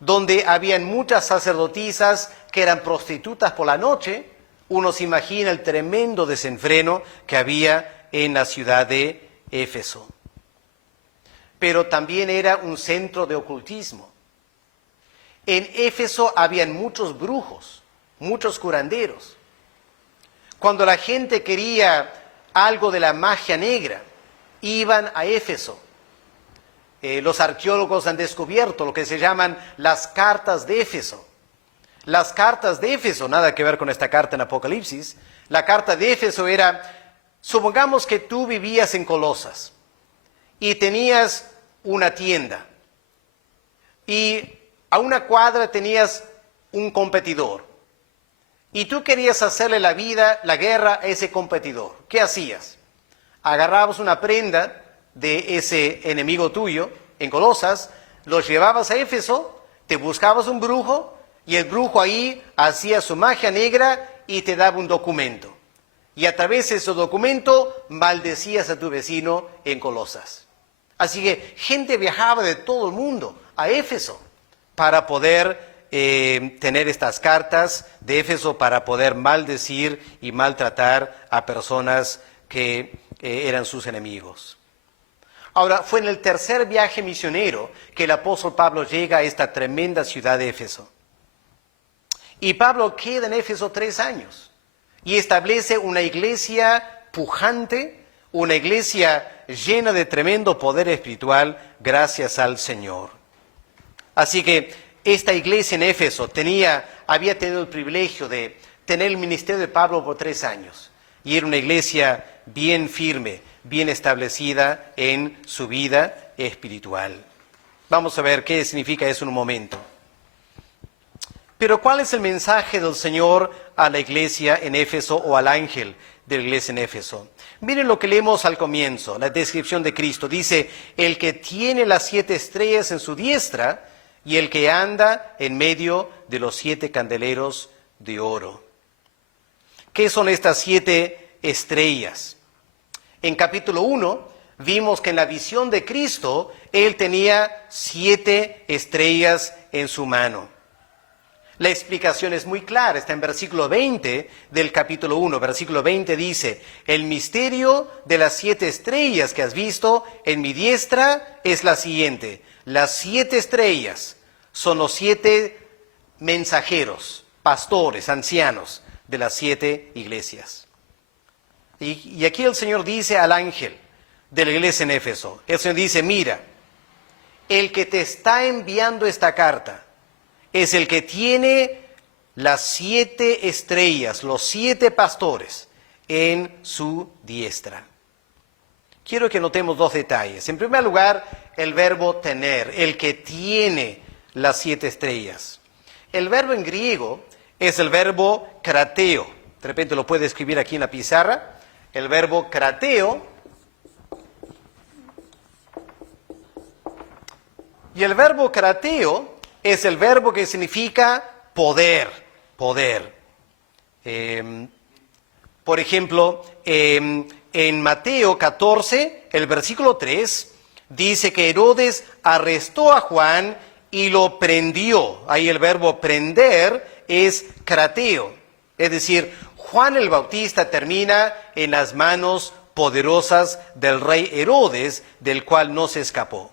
donde habían muchas sacerdotisas que eran prostitutas por la noche, uno se imagina el tremendo desenfreno que había en la ciudad de Éfeso. Pero también era un centro de ocultismo. En Éfeso habían muchos brujos, muchos curanderos. Cuando la gente quería algo de la magia negra, iban a Éfeso. Los arqueólogos han descubierto lo que se llaman las cartas de Éfeso. Las cartas de Éfeso, nada que ver con esta carta en Apocalipsis. La carta de Éfeso era, supongamos que tú vivías en Colosas y tenías una tienda y a una cuadra tenías un competidor y tú querías hacerle la guerra a ese competidor. ¿Qué hacías? Agarrabas una prenda de ese enemigo tuyo en Colosas, los llevabas a Éfeso, te buscabas un brujo y el brujo ahí hacía su magia negra y te daba un documento. Y a través de ese documento maldecías a tu vecino en Colosas. Así que gente viajaba de todo el mundo a Éfeso para poder tener estas cartas de Éfeso, para poder maldecir y maltratar a personas que eran sus enemigos. Ahora, fue en el tercer viaje misionero que el apóstol Pablo llega a esta tremenda ciudad de Éfeso. Y Pablo queda en Éfeso 3 años y establece una iglesia pujante, una iglesia llena de tremendo poder espiritual gracias al Señor. Así que esta iglesia en Éfeso había tenido el privilegio de tener el ministerio de Pablo por 3 años. Y era una iglesia bien firme, bien establecida en su vida espiritual. Vamos a ver qué significa eso en un momento. Pero ¿cuál es el mensaje del Señor a la iglesia en Éfeso o al ángel de la iglesia en Éfeso? Miren lo que leemos al comienzo, la descripción de Cristo. Dice, el que tiene las 7 estrellas en su diestra y el que anda en medio de los 7 candeleros de oro. ¿Qué son estas 7 estrellas? En capítulo 1 vimos que en la visión de Cristo, Él tenía 7 estrellas en su mano. La explicación es muy clara, está en versículo 20 del capítulo 1. Versículo 20 dice, el misterio de las 7 estrellas que has visto en mi diestra es la siguiente. Las 7 estrellas son los 7 mensajeros, pastores, ancianos de las 7 iglesias. Y aquí el Señor dice al ángel de la iglesia en Éfeso, el Señor dice, mira, el que te está enviando esta carta es el que tiene las 7 estrellas, los 7 pastores en su diestra. Quiero que notemos 2 detalles. En primer lugar, el verbo tener, el que tiene las 7 estrellas. El verbo en griego es el verbo krateo. De repente lo puede escribir aquí en la pizarra. El verbo krateo. Y el verbo krateo es el verbo que significa poder, poder. Por ejemplo, en Mateo 14, el versículo 3, dice que Herodes arrestó a Juan y lo prendió. Ahí el verbo prender es krateo. Es decir, Juan el Bautista termina en las manos poderosas del rey Herodes, del cual no se escapó.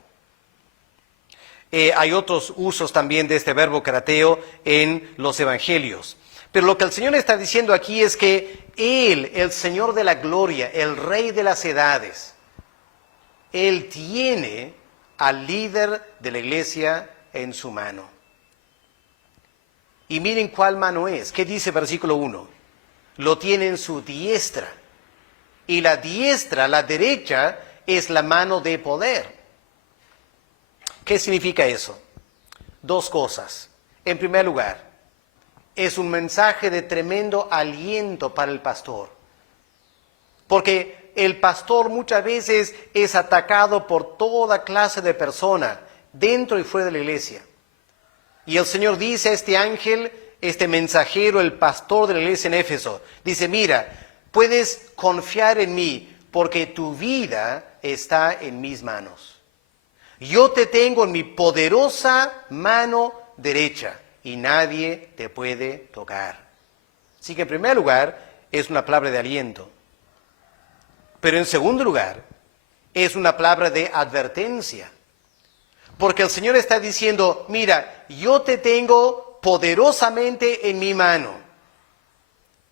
Hay otros usos también de este verbo krateo en los evangelios. Pero lo que el Señor está diciendo aquí es que Él, el Señor de la gloria, el Rey de las edades, Él tiene al líder de la iglesia en su mano. Y miren cuál mano es. ¿Qué dice versículo 1? lo tiene en su diestra. Y la diestra, la derecha, es la mano de poder. ¿Qué significa eso? Dos cosas. En primer lugar, es un mensaje de tremendo aliento para el pastor. Porque el pastor muchas veces es atacado por toda clase de personas, dentro y fuera de la iglesia. Y el Señor dice a este ángel, este mensajero, el pastor de la iglesia en Éfeso, dice, mira, puedes confiar en mí porque tu vida está en mis manos. Yo te tengo en mi poderosa mano derecha y nadie te puede tocar. Así que en primer lugar es una palabra de aliento. Pero en segundo lugar es una palabra de advertencia. Porque el Señor está diciendo, mira, yo te tengo poderosamente en mi mano.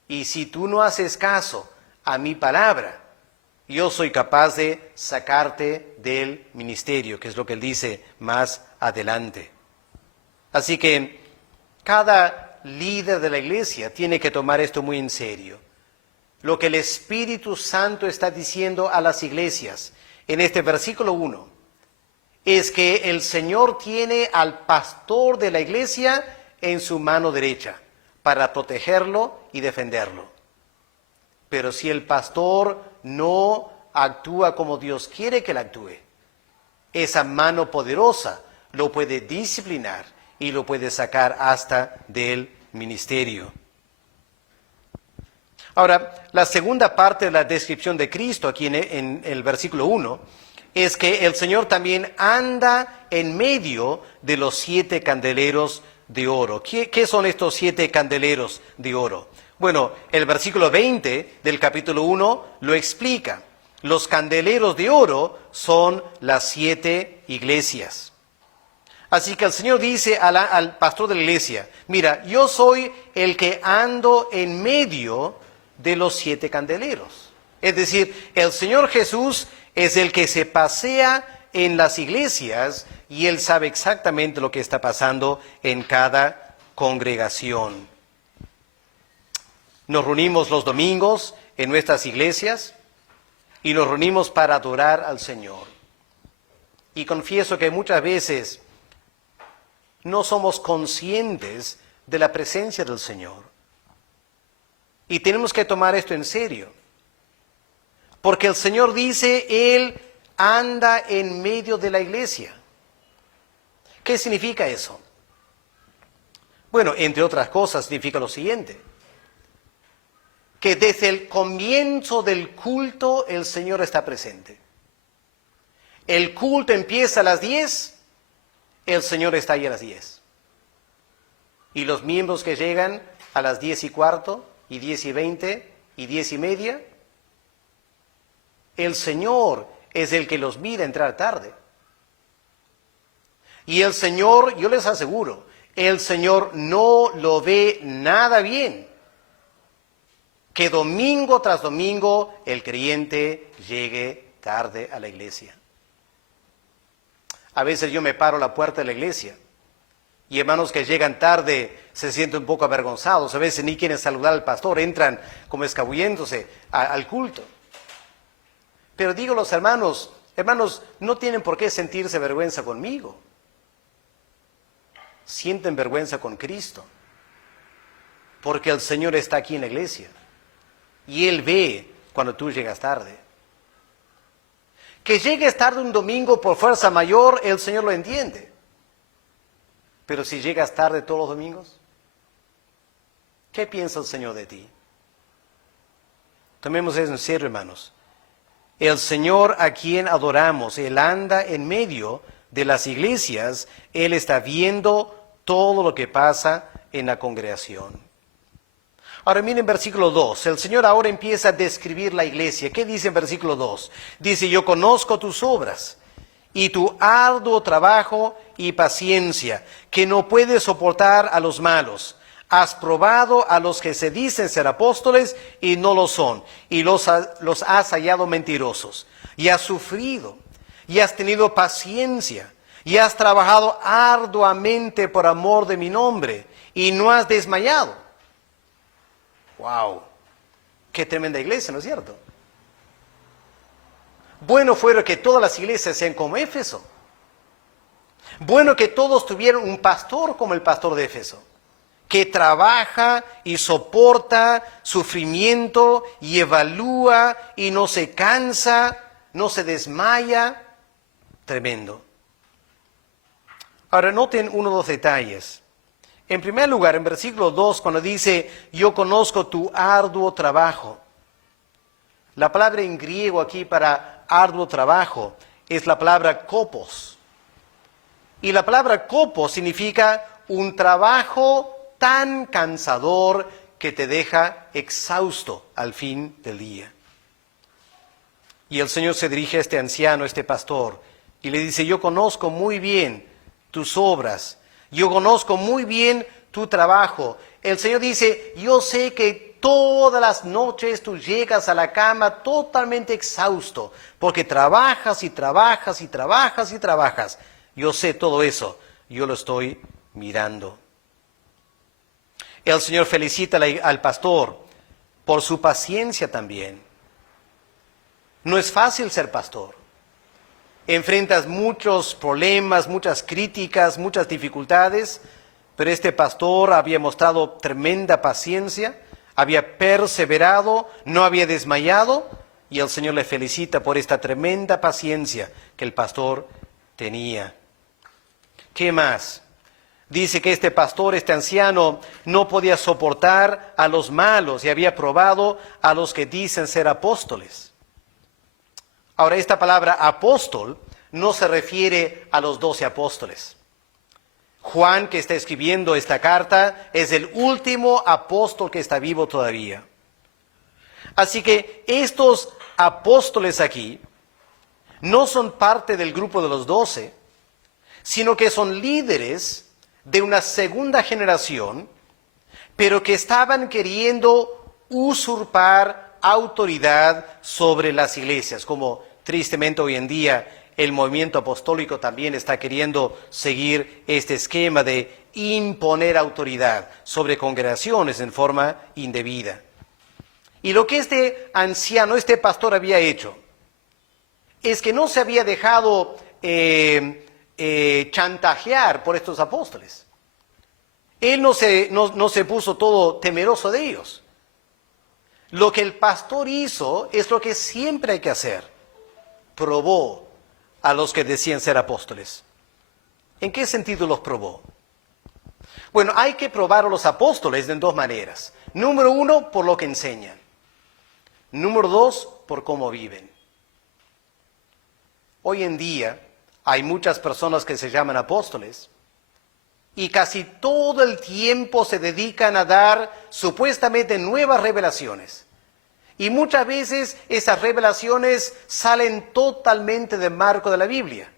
Y si tú no haces caso a mi palabra, yo soy capaz de sacarte del ministerio, que es lo que él dice más adelante. Así que cada líder de la iglesia tiene que tomar esto muy en serio. Lo que el Espíritu Santo está diciendo a las iglesias en este versículo 1 es que el Señor tiene al pastor de la iglesia en su mano derecha para protegerlo y defenderlo. Pero si el pastor no actúa como Dios quiere que él actúe, esa mano poderosa lo puede disciplinar y lo puede sacar hasta del ministerio. Ahora, la segunda parte de la descripción de Cristo aquí en el versículo 1 es que el Señor también anda en medio de los 7 candeleros de oro. ¿Qué son estos 7 candeleros de oro? Bueno, el versículo 20 del capítulo 1 lo explica. Los candeleros de oro son las 7 iglesias. Así que el Señor dice al pastor de la iglesia, mira, yo soy el que ando en medio de los 7 candeleros. Es decir, el Señor Jesús es el que se pasea en las iglesias y Él sabe exactamente lo que está pasando en cada congregación. Nos reunimos los domingos en nuestras iglesias y nos reunimos para adorar al Señor. Y confieso que muchas veces no somos conscientes de la presencia del Señor. Y tenemos que tomar esto en serio. Porque el Señor dice, Él anda en medio de la iglesia. ¿Qué significa eso? Bueno, entre otras cosas significa lo siguiente. Que desde el comienzo del culto el Señor está presente. El culto empieza a las 10, el Señor está ahí a las 10. Y los miembros que llegan a las 10:15, y 10:20, y 10:30, el Señor es el que los mira entrar tarde. Y el Señor, yo les aseguro, el Señor no lo ve nada bien que domingo tras domingo el creyente llegue tarde a la iglesia. A veces yo me paro a la puerta de la iglesia y hermanos que llegan tarde se sienten un poco avergonzados. A veces ni quieren saludar al pastor, entran como escabulléndose al culto. Pero digo los hermanos, no tienen por qué sentirse vergüenza conmigo. Sienten vergüenza con Cristo. Porque el Señor está aquí en la iglesia. Y Él ve cuando tú llegas tarde. Que llegues tarde un domingo por fuerza mayor, el Señor lo entiende. Pero si llegas tarde todos los domingos, ¿qué piensa el Señor de ti? Tomemos eso en serio, hermanos. El Señor a quien adoramos, Él anda en medio de las iglesias, Él está viendo todo lo que pasa en la congregación. Ahora miren versículo 2, el Señor ahora empieza a describir la iglesia. ¿Qué dice en versículo 2? Dice, yo conozco tus obras y tu arduo trabajo y paciencia, que no puedes soportar a los malos. Has probado a los que se dicen ser apóstoles y no lo son, y los has hallado mentirosos. Y has sufrido, y has tenido paciencia, y has trabajado arduamente por amor de mi nombre, y no has desmayado. ¡Wow! Qué tremenda iglesia, ¿no es cierto? Bueno fuera que todas las iglesias sean como Éfeso. Bueno que todos tuvieran un pastor como el pastor de Éfeso, que trabaja y soporta sufrimiento y evalúa y no se cansa, no se desmaya. Tremendo. Ahora noten uno o dos detalles. En primer lugar, en versículo 2, cuando dice, yo conozco tu arduo trabajo. La palabra en griego aquí para arduo trabajo es la palabra kopos. Y la palabra kopos significa un trabajo tan cansador que te deja exhausto al fin del día. Y el Señor se dirige a este anciano, a este pastor, y le dice, yo conozco muy bien tus obras, yo conozco muy bien tu trabajo. El Señor dice, yo sé que todas las noches tú llegas a la cama totalmente exhausto, porque trabajas y trabajas y trabajas y trabajas. Yo sé todo eso, yo lo estoy mirando. El Señor felicita al pastor por su paciencia también. No es fácil ser pastor. Enfrentas muchos problemas, muchas críticas, muchas dificultades, pero este pastor había mostrado tremenda paciencia, había perseverado, no había desmayado, y el Señor le felicita por esta tremenda paciencia que el pastor tenía. ¿Qué más? Dice que este pastor, este anciano, no podía soportar a los malos y había probado a los que dicen ser apóstoles. Ahora, esta palabra apóstol no se refiere a los 12 apóstoles. Juan, que está escribiendo esta carta, es el último apóstol que está vivo todavía. Así que estos apóstoles aquí no son parte del grupo de los 12, sino que son líderes de una segunda generación, pero que estaban queriendo usurpar autoridad sobre las iglesias, como tristemente hoy en día el movimiento apostólico también está queriendo seguir este esquema de imponer autoridad sobre congregaciones en forma indebida. Y lo que este anciano, este pastor había hecho, es que no se había dejado chantajear por estos apóstoles. Él no se puso todo temeroso de ellos. Lo que el pastor hizo es lo que siempre hay que hacer. Probó a los que decían ser apóstoles. ¿En qué sentido los probó? Bueno, hay que probar a los apóstoles de dos maneras. Número uno, por lo que enseñan. Número dos, por cómo viven. Hoy en día hay muchas personas que se llaman apóstoles y casi todo el tiempo se dedican a dar supuestamente nuevas revelaciones. Y muchas veces esas revelaciones salen totalmente del marco de la Biblia.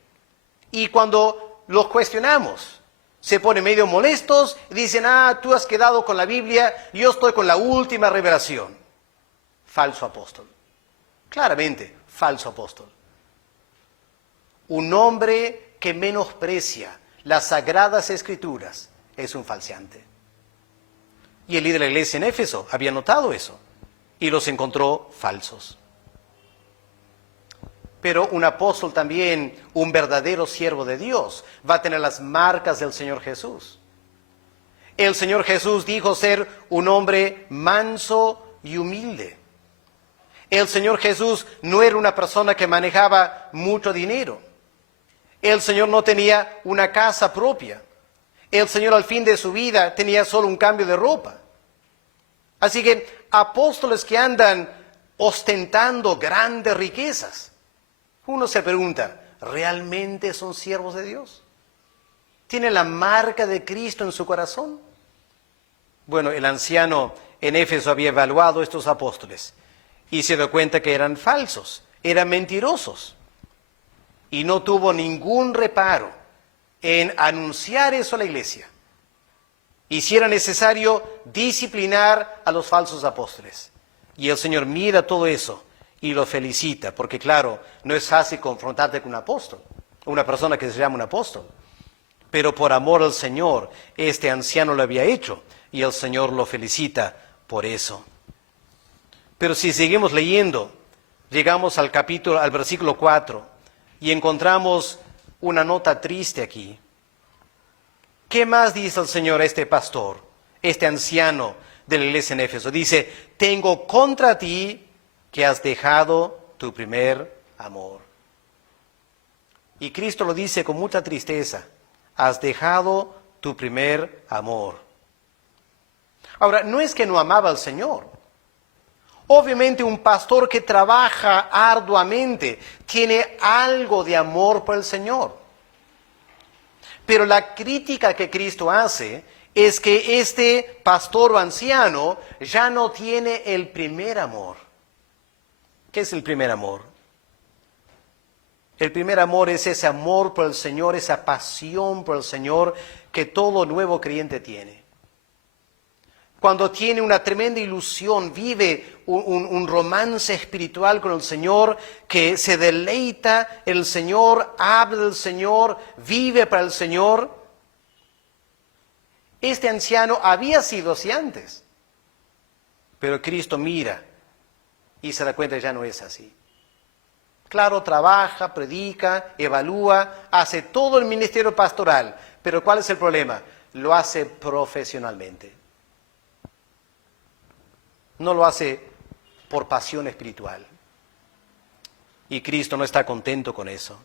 Y cuando los cuestionamos, se ponen medio molestos y dicen, tú has quedado con la Biblia, yo estoy con la última revelación. Falso apóstol. Claramente, falso apóstol. Un hombre que menosprecia las sagradas escrituras es un falseante. Y el líder de la iglesia en Éfeso había notado eso y los encontró falsos. Pero un apóstol también, un verdadero siervo de Dios, va a tener las marcas del Señor Jesús. El Señor Jesús dijo ser un hombre manso y humilde. El Señor Jesús no era una persona que manejaba mucho dinero. El Señor no tenía una casa propia. El Señor al fin de su vida tenía solo un cambio de ropa. Así que apóstoles que andan ostentando grandes riquezas, uno se pregunta, ¿realmente son siervos de Dios? ¿Tienen la marca de Cristo en su corazón? Bueno, el anciano en Éfeso había evaluado estos apóstoles y se dio cuenta que eran falsos, eran mentirosos. Y no tuvo ningún reparo en anunciar eso a la iglesia. Y si era necesario disciplinar a los falsos apóstoles. Y el Señor mira todo eso y lo felicita, porque claro, no es fácil confrontarte con un apóstol, una persona que se llama un apóstol. Pero por amor al Señor, este anciano lo había hecho y el Señor lo felicita por eso. Pero si seguimos leyendo, llegamos al versículo 4, y encontramos una nota triste aquí. ¿Qué más dice el Señor a este pastor, este anciano de la iglesia en Éfeso? Dice, tengo contra ti que has dejado tu primer amor. Y Cristo lo dice con mucha tristeza, has dejado tu primer amor. Ahora, no es que no amaba al Señor. Obviamente un pastor que trabaja arduamente tiene algo de amor por el Señor. Pero la crítica que Cristo hace es que este pastor o anciano ya no tiene el primer amor. ¿Qué es el primer amor? El primer amor es ese amor por el Señor, esa pasión por el Señor que todo nuevo creyente tiene. Cuando tiene una tremenda ilusión, vive un romance espiritual con el Señor, que se deleita en el Señor, habla del Señor, vive para el Señor. Este anciano había sido así antes, pero Cristo mira y se da cuenta que ya no es así. Claro, trabaja, predica, evalúa, hace todo el ministerio pastoral, pero ¿cuál es el problema? Lo hace profesionalmente. No lo hace por pasión espiritual. Y Cristo no está contento con eso.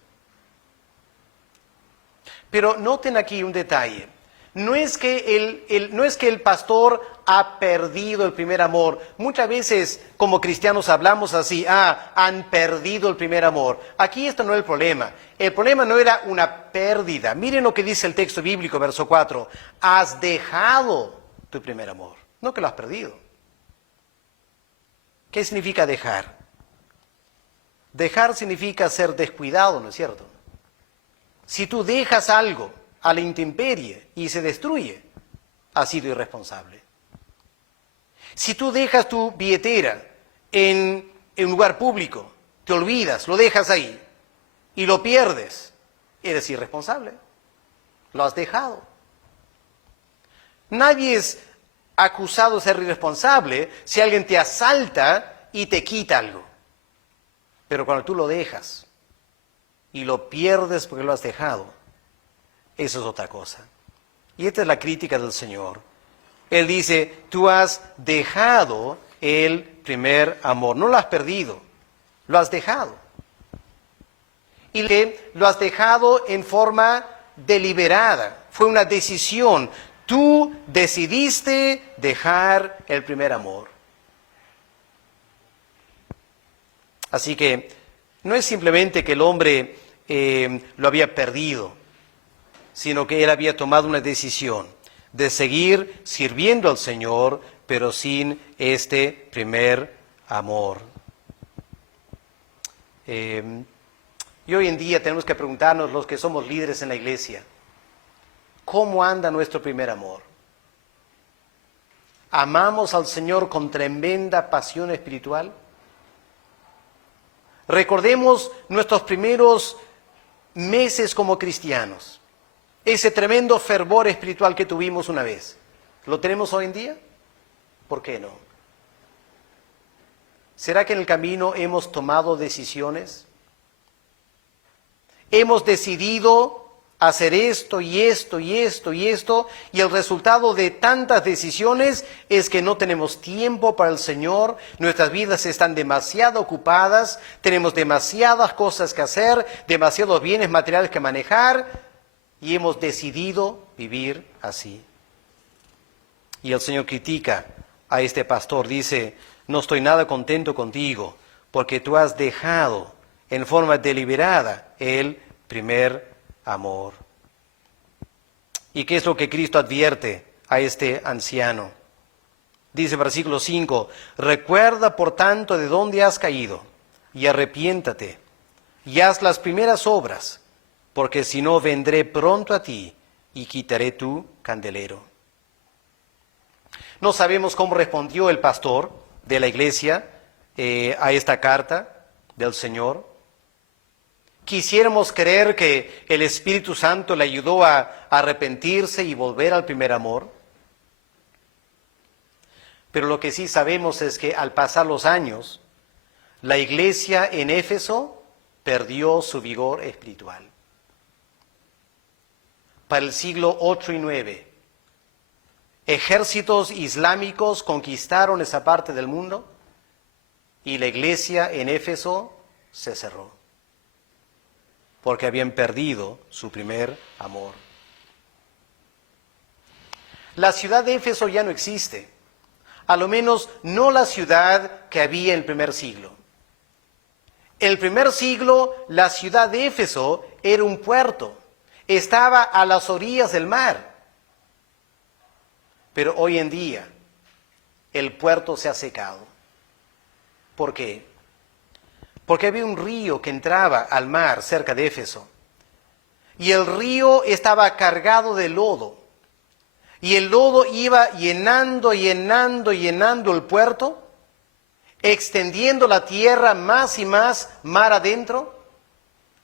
Pero noten aquí un detalle. No es que el pastor ha perdido el primer amor. Muchas veces como cristianos hablamos así, han perdido el primer amor. Aquí esto no es el problema. El problema no era una pérdida. Miren lo que dice el texto bíblico, verso 4. Has dejado tu primer amor. No que lo has perdido. ¿Qué significa dejar? Dejar significa ser descuidado, ¿no es cierto? Si tú dejas algo a la intemperie y se destruye, has sido irresponsable. Si tú dejas tu billetera en un lugar público, te olvidas, lo dejas ahí y lo pierdes, eres irresponsable. Lo has dejado. Nadie es acusado de ser irresponsable si alguien te asalta y te quita algo. Pero cuando tú lo dejas y lo pierdes porque lo has dejado, eso es otra cosa. Y esta es la crítica del Señor. Él dice, tú has dejado el primer amor. No lo has perdido, lo has dejado. Y que lo has dejado en forma deliberada. Fue una decisión. Tú decidiste dejar el primer amor. Así que no es simplemente que el hombre lo había perdido, sino que él había tomado una decisión de seguir sirviendo al Señor, pero sin este primer amor. Y hoy en día tenemos que preguntarnos, los que somos líderes en la iglesia, ¿cómo anda nuestro primer amor? ¿Amamos al Señor con tremenda pasión espiritual? Recordemos nuestros primeros meses como cristianos, ese tremendo fervor espiritual que tuvimos una vez. ¿Lo tenemos hoy en día? ¿Por qué no? ¿Será que en el camino hemos tomado decisiones? Hemos decidido hacer esto y esto y esto y esto, y el resultado de tantas decisiones es que no tenemos tiempo para el Señor, nuestras vidas están demasiado ocupadas, tenemos demasiadas cosas que hacer, demasiados bienes materiales que manejar, y hemos decidido vivir así. Y el Señor critica a este pastor, dice, no estoy nada contento contigo, porque tú has dejado en forma deliberada el primer amor. ¿Y qué es lo que Cristo advierte a este anciano? Dice versículo 5, recuerda por tanto de dónde has caído y arrepiéntate y haz las primeras obras, porque si no vendré pronto a ti y quitaré tu candelero. No sabemos cómo respondió el pastor de la iglesia a esta carta del Señor. Quisiéramos creer que el Espíritu Santo le ayudó a arrepentirse y volver al primer amor. Pero lo que sí sabemos es que al pasar los años, la iglesia en Éfeso perdió su vigor espiritual. Para el siglo 8 y 9, ejércitos islámicos conquistaron esa parte del mundo y la iglesia en Éfeso se cerró, porque habían perdido su primer amor. La ciudad de Éfeso ya no existe, a lo menos no la ciudad que había en el primer siglo. En el primer siglo, la ciudad de Éfeso era un puerto, estaba a las orillas del mar. Pero hoy en día, el puerto se ha secado. ¿Por qué? Porque había un río que entraba al mar cerca de Éfeso. Y el río estaba cargado de lodo. Y el lodo iba llenando el puerto, extendiendo la tierra más y más mar adentro,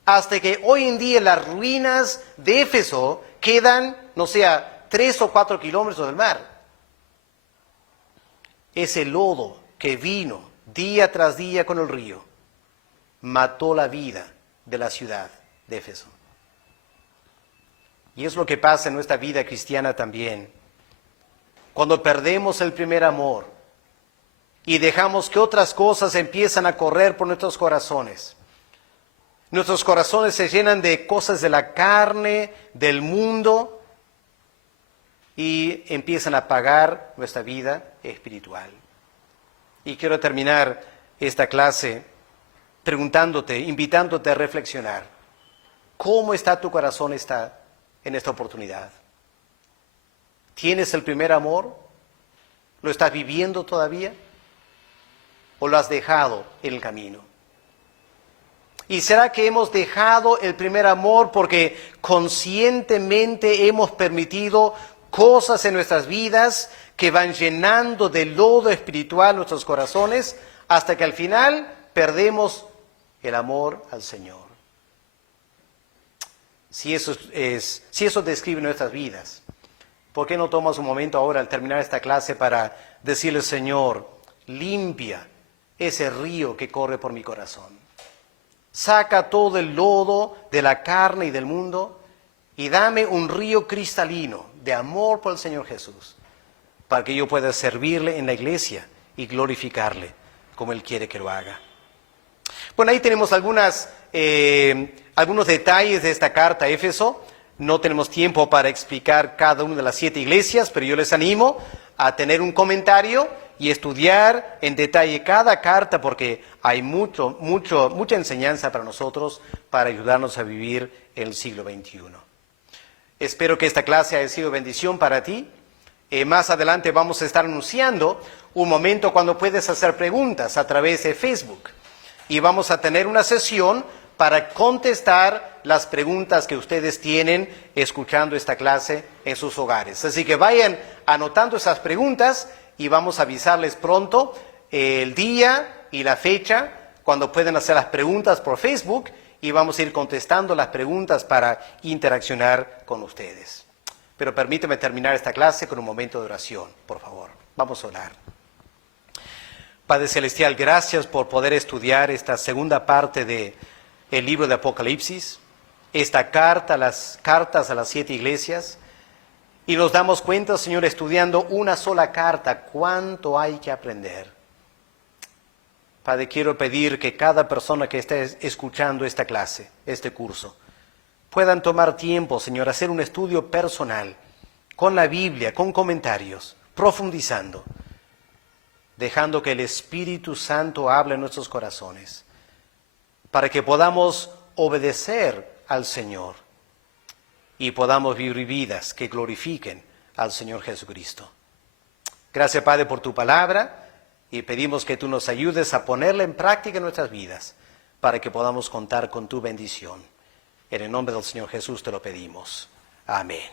hasta que hoy en día las ruinas de Éfeso quedan, no sé, a 3 o 4 kilómetros del mar. Ese lodo que vino día tras día con el río mató la vida de la ciudad de Éfeso. Y es lo que pasa en nuestra vida cristiana también. Cuando perdemos el primer amor y dejamos que otras cosas empiezan a correr por nuestros corazones. Nuestros corazones se llenan de cosas de la carne, del mundo, y empiezan a apagar nuestra vida espiritual. Y quiero terminar esta clase preguntándote, invitándote a reflexionar. ¿Cómo está tu corazón en esta oportunidad? ¿Tienes el primer amor? ¿Lo estás viviendo todavía? ¿O lo has dejado en el camino? ¿Y será que hemos dejado el primer amor porque conscientemente hemos permitido cosas en nuestras vidas que van llenando de lodo espiritual nuestros corazones hasta que al final perdemos el amor al Señor? Si eso describe nuestras vidas, ¿por qué no tomas un momento ahora al terminar esta clase para decirle, Señor, limpia ese río que corre por mi corazón? Saca todo el lodo de la carne y del mundo y dame un río cristalino de amor por el Señor Jesús, para que yo pueda servirle en la iglesia y glorificarle como Él quiere que lo haga. Bueno, ahí tenemos algunos detalles de esta carta a Éfeso. No tenemos tiempo para explicar cada una de las 7 iglesias, pero yo les animo a tener un comentario y estudiar en detalle cada carta, porque hay mucha enseñanza para nosotros para ayudarnos a vivir en el siglo XXI. Espero que esta clase haya sido bendición para ti. Más adelante vamos a estar anunciando un momento cuando puedes hacer preguntas a través de Facebook. Y vamos a tener una sesión para contestar las preguntas que ustedes tienen escuchando esta clase en sus hogares. Así que vayan anotando esas preguntas y vamos a avisarles pronto el día y la fecha cuando pueden hacer las preguntas por Facebook, y vamos a ir contestando las preguntas para interaccionar con ustedes. Pero permíteme terminar esta clase con un momento de oración, por favor. Vamos a orar. Padre Celestial, gracias por poder estudiar esta segunda parte del libro de Apocalipsis, esta carta, las cartas a las 7 iglesias, y nos damos cuenta, Señor, estudiando una sola carta, cuánto hay que aprender. Padre, quiero pedir que cada persona que esté escuchando esta clase, este curso, puedan tomar tiempo, Señor, hacer un estudio personal, con la Biblia, con comentarios, profundizando, dejando que el Espíritu Santo hable en nuestros corazones, para que podamos obedecer al Señor y podamos vivir vidas que glorifiquen al Señor Jesucristo. Gracias, Padre, por tu palabra, y pedimos que tú nos ayudes a ponerla en práctica en nuestras vidas, para que podamos contar con tu bendición. En el nombre del Señor Jesús te lo pedimos. Amén.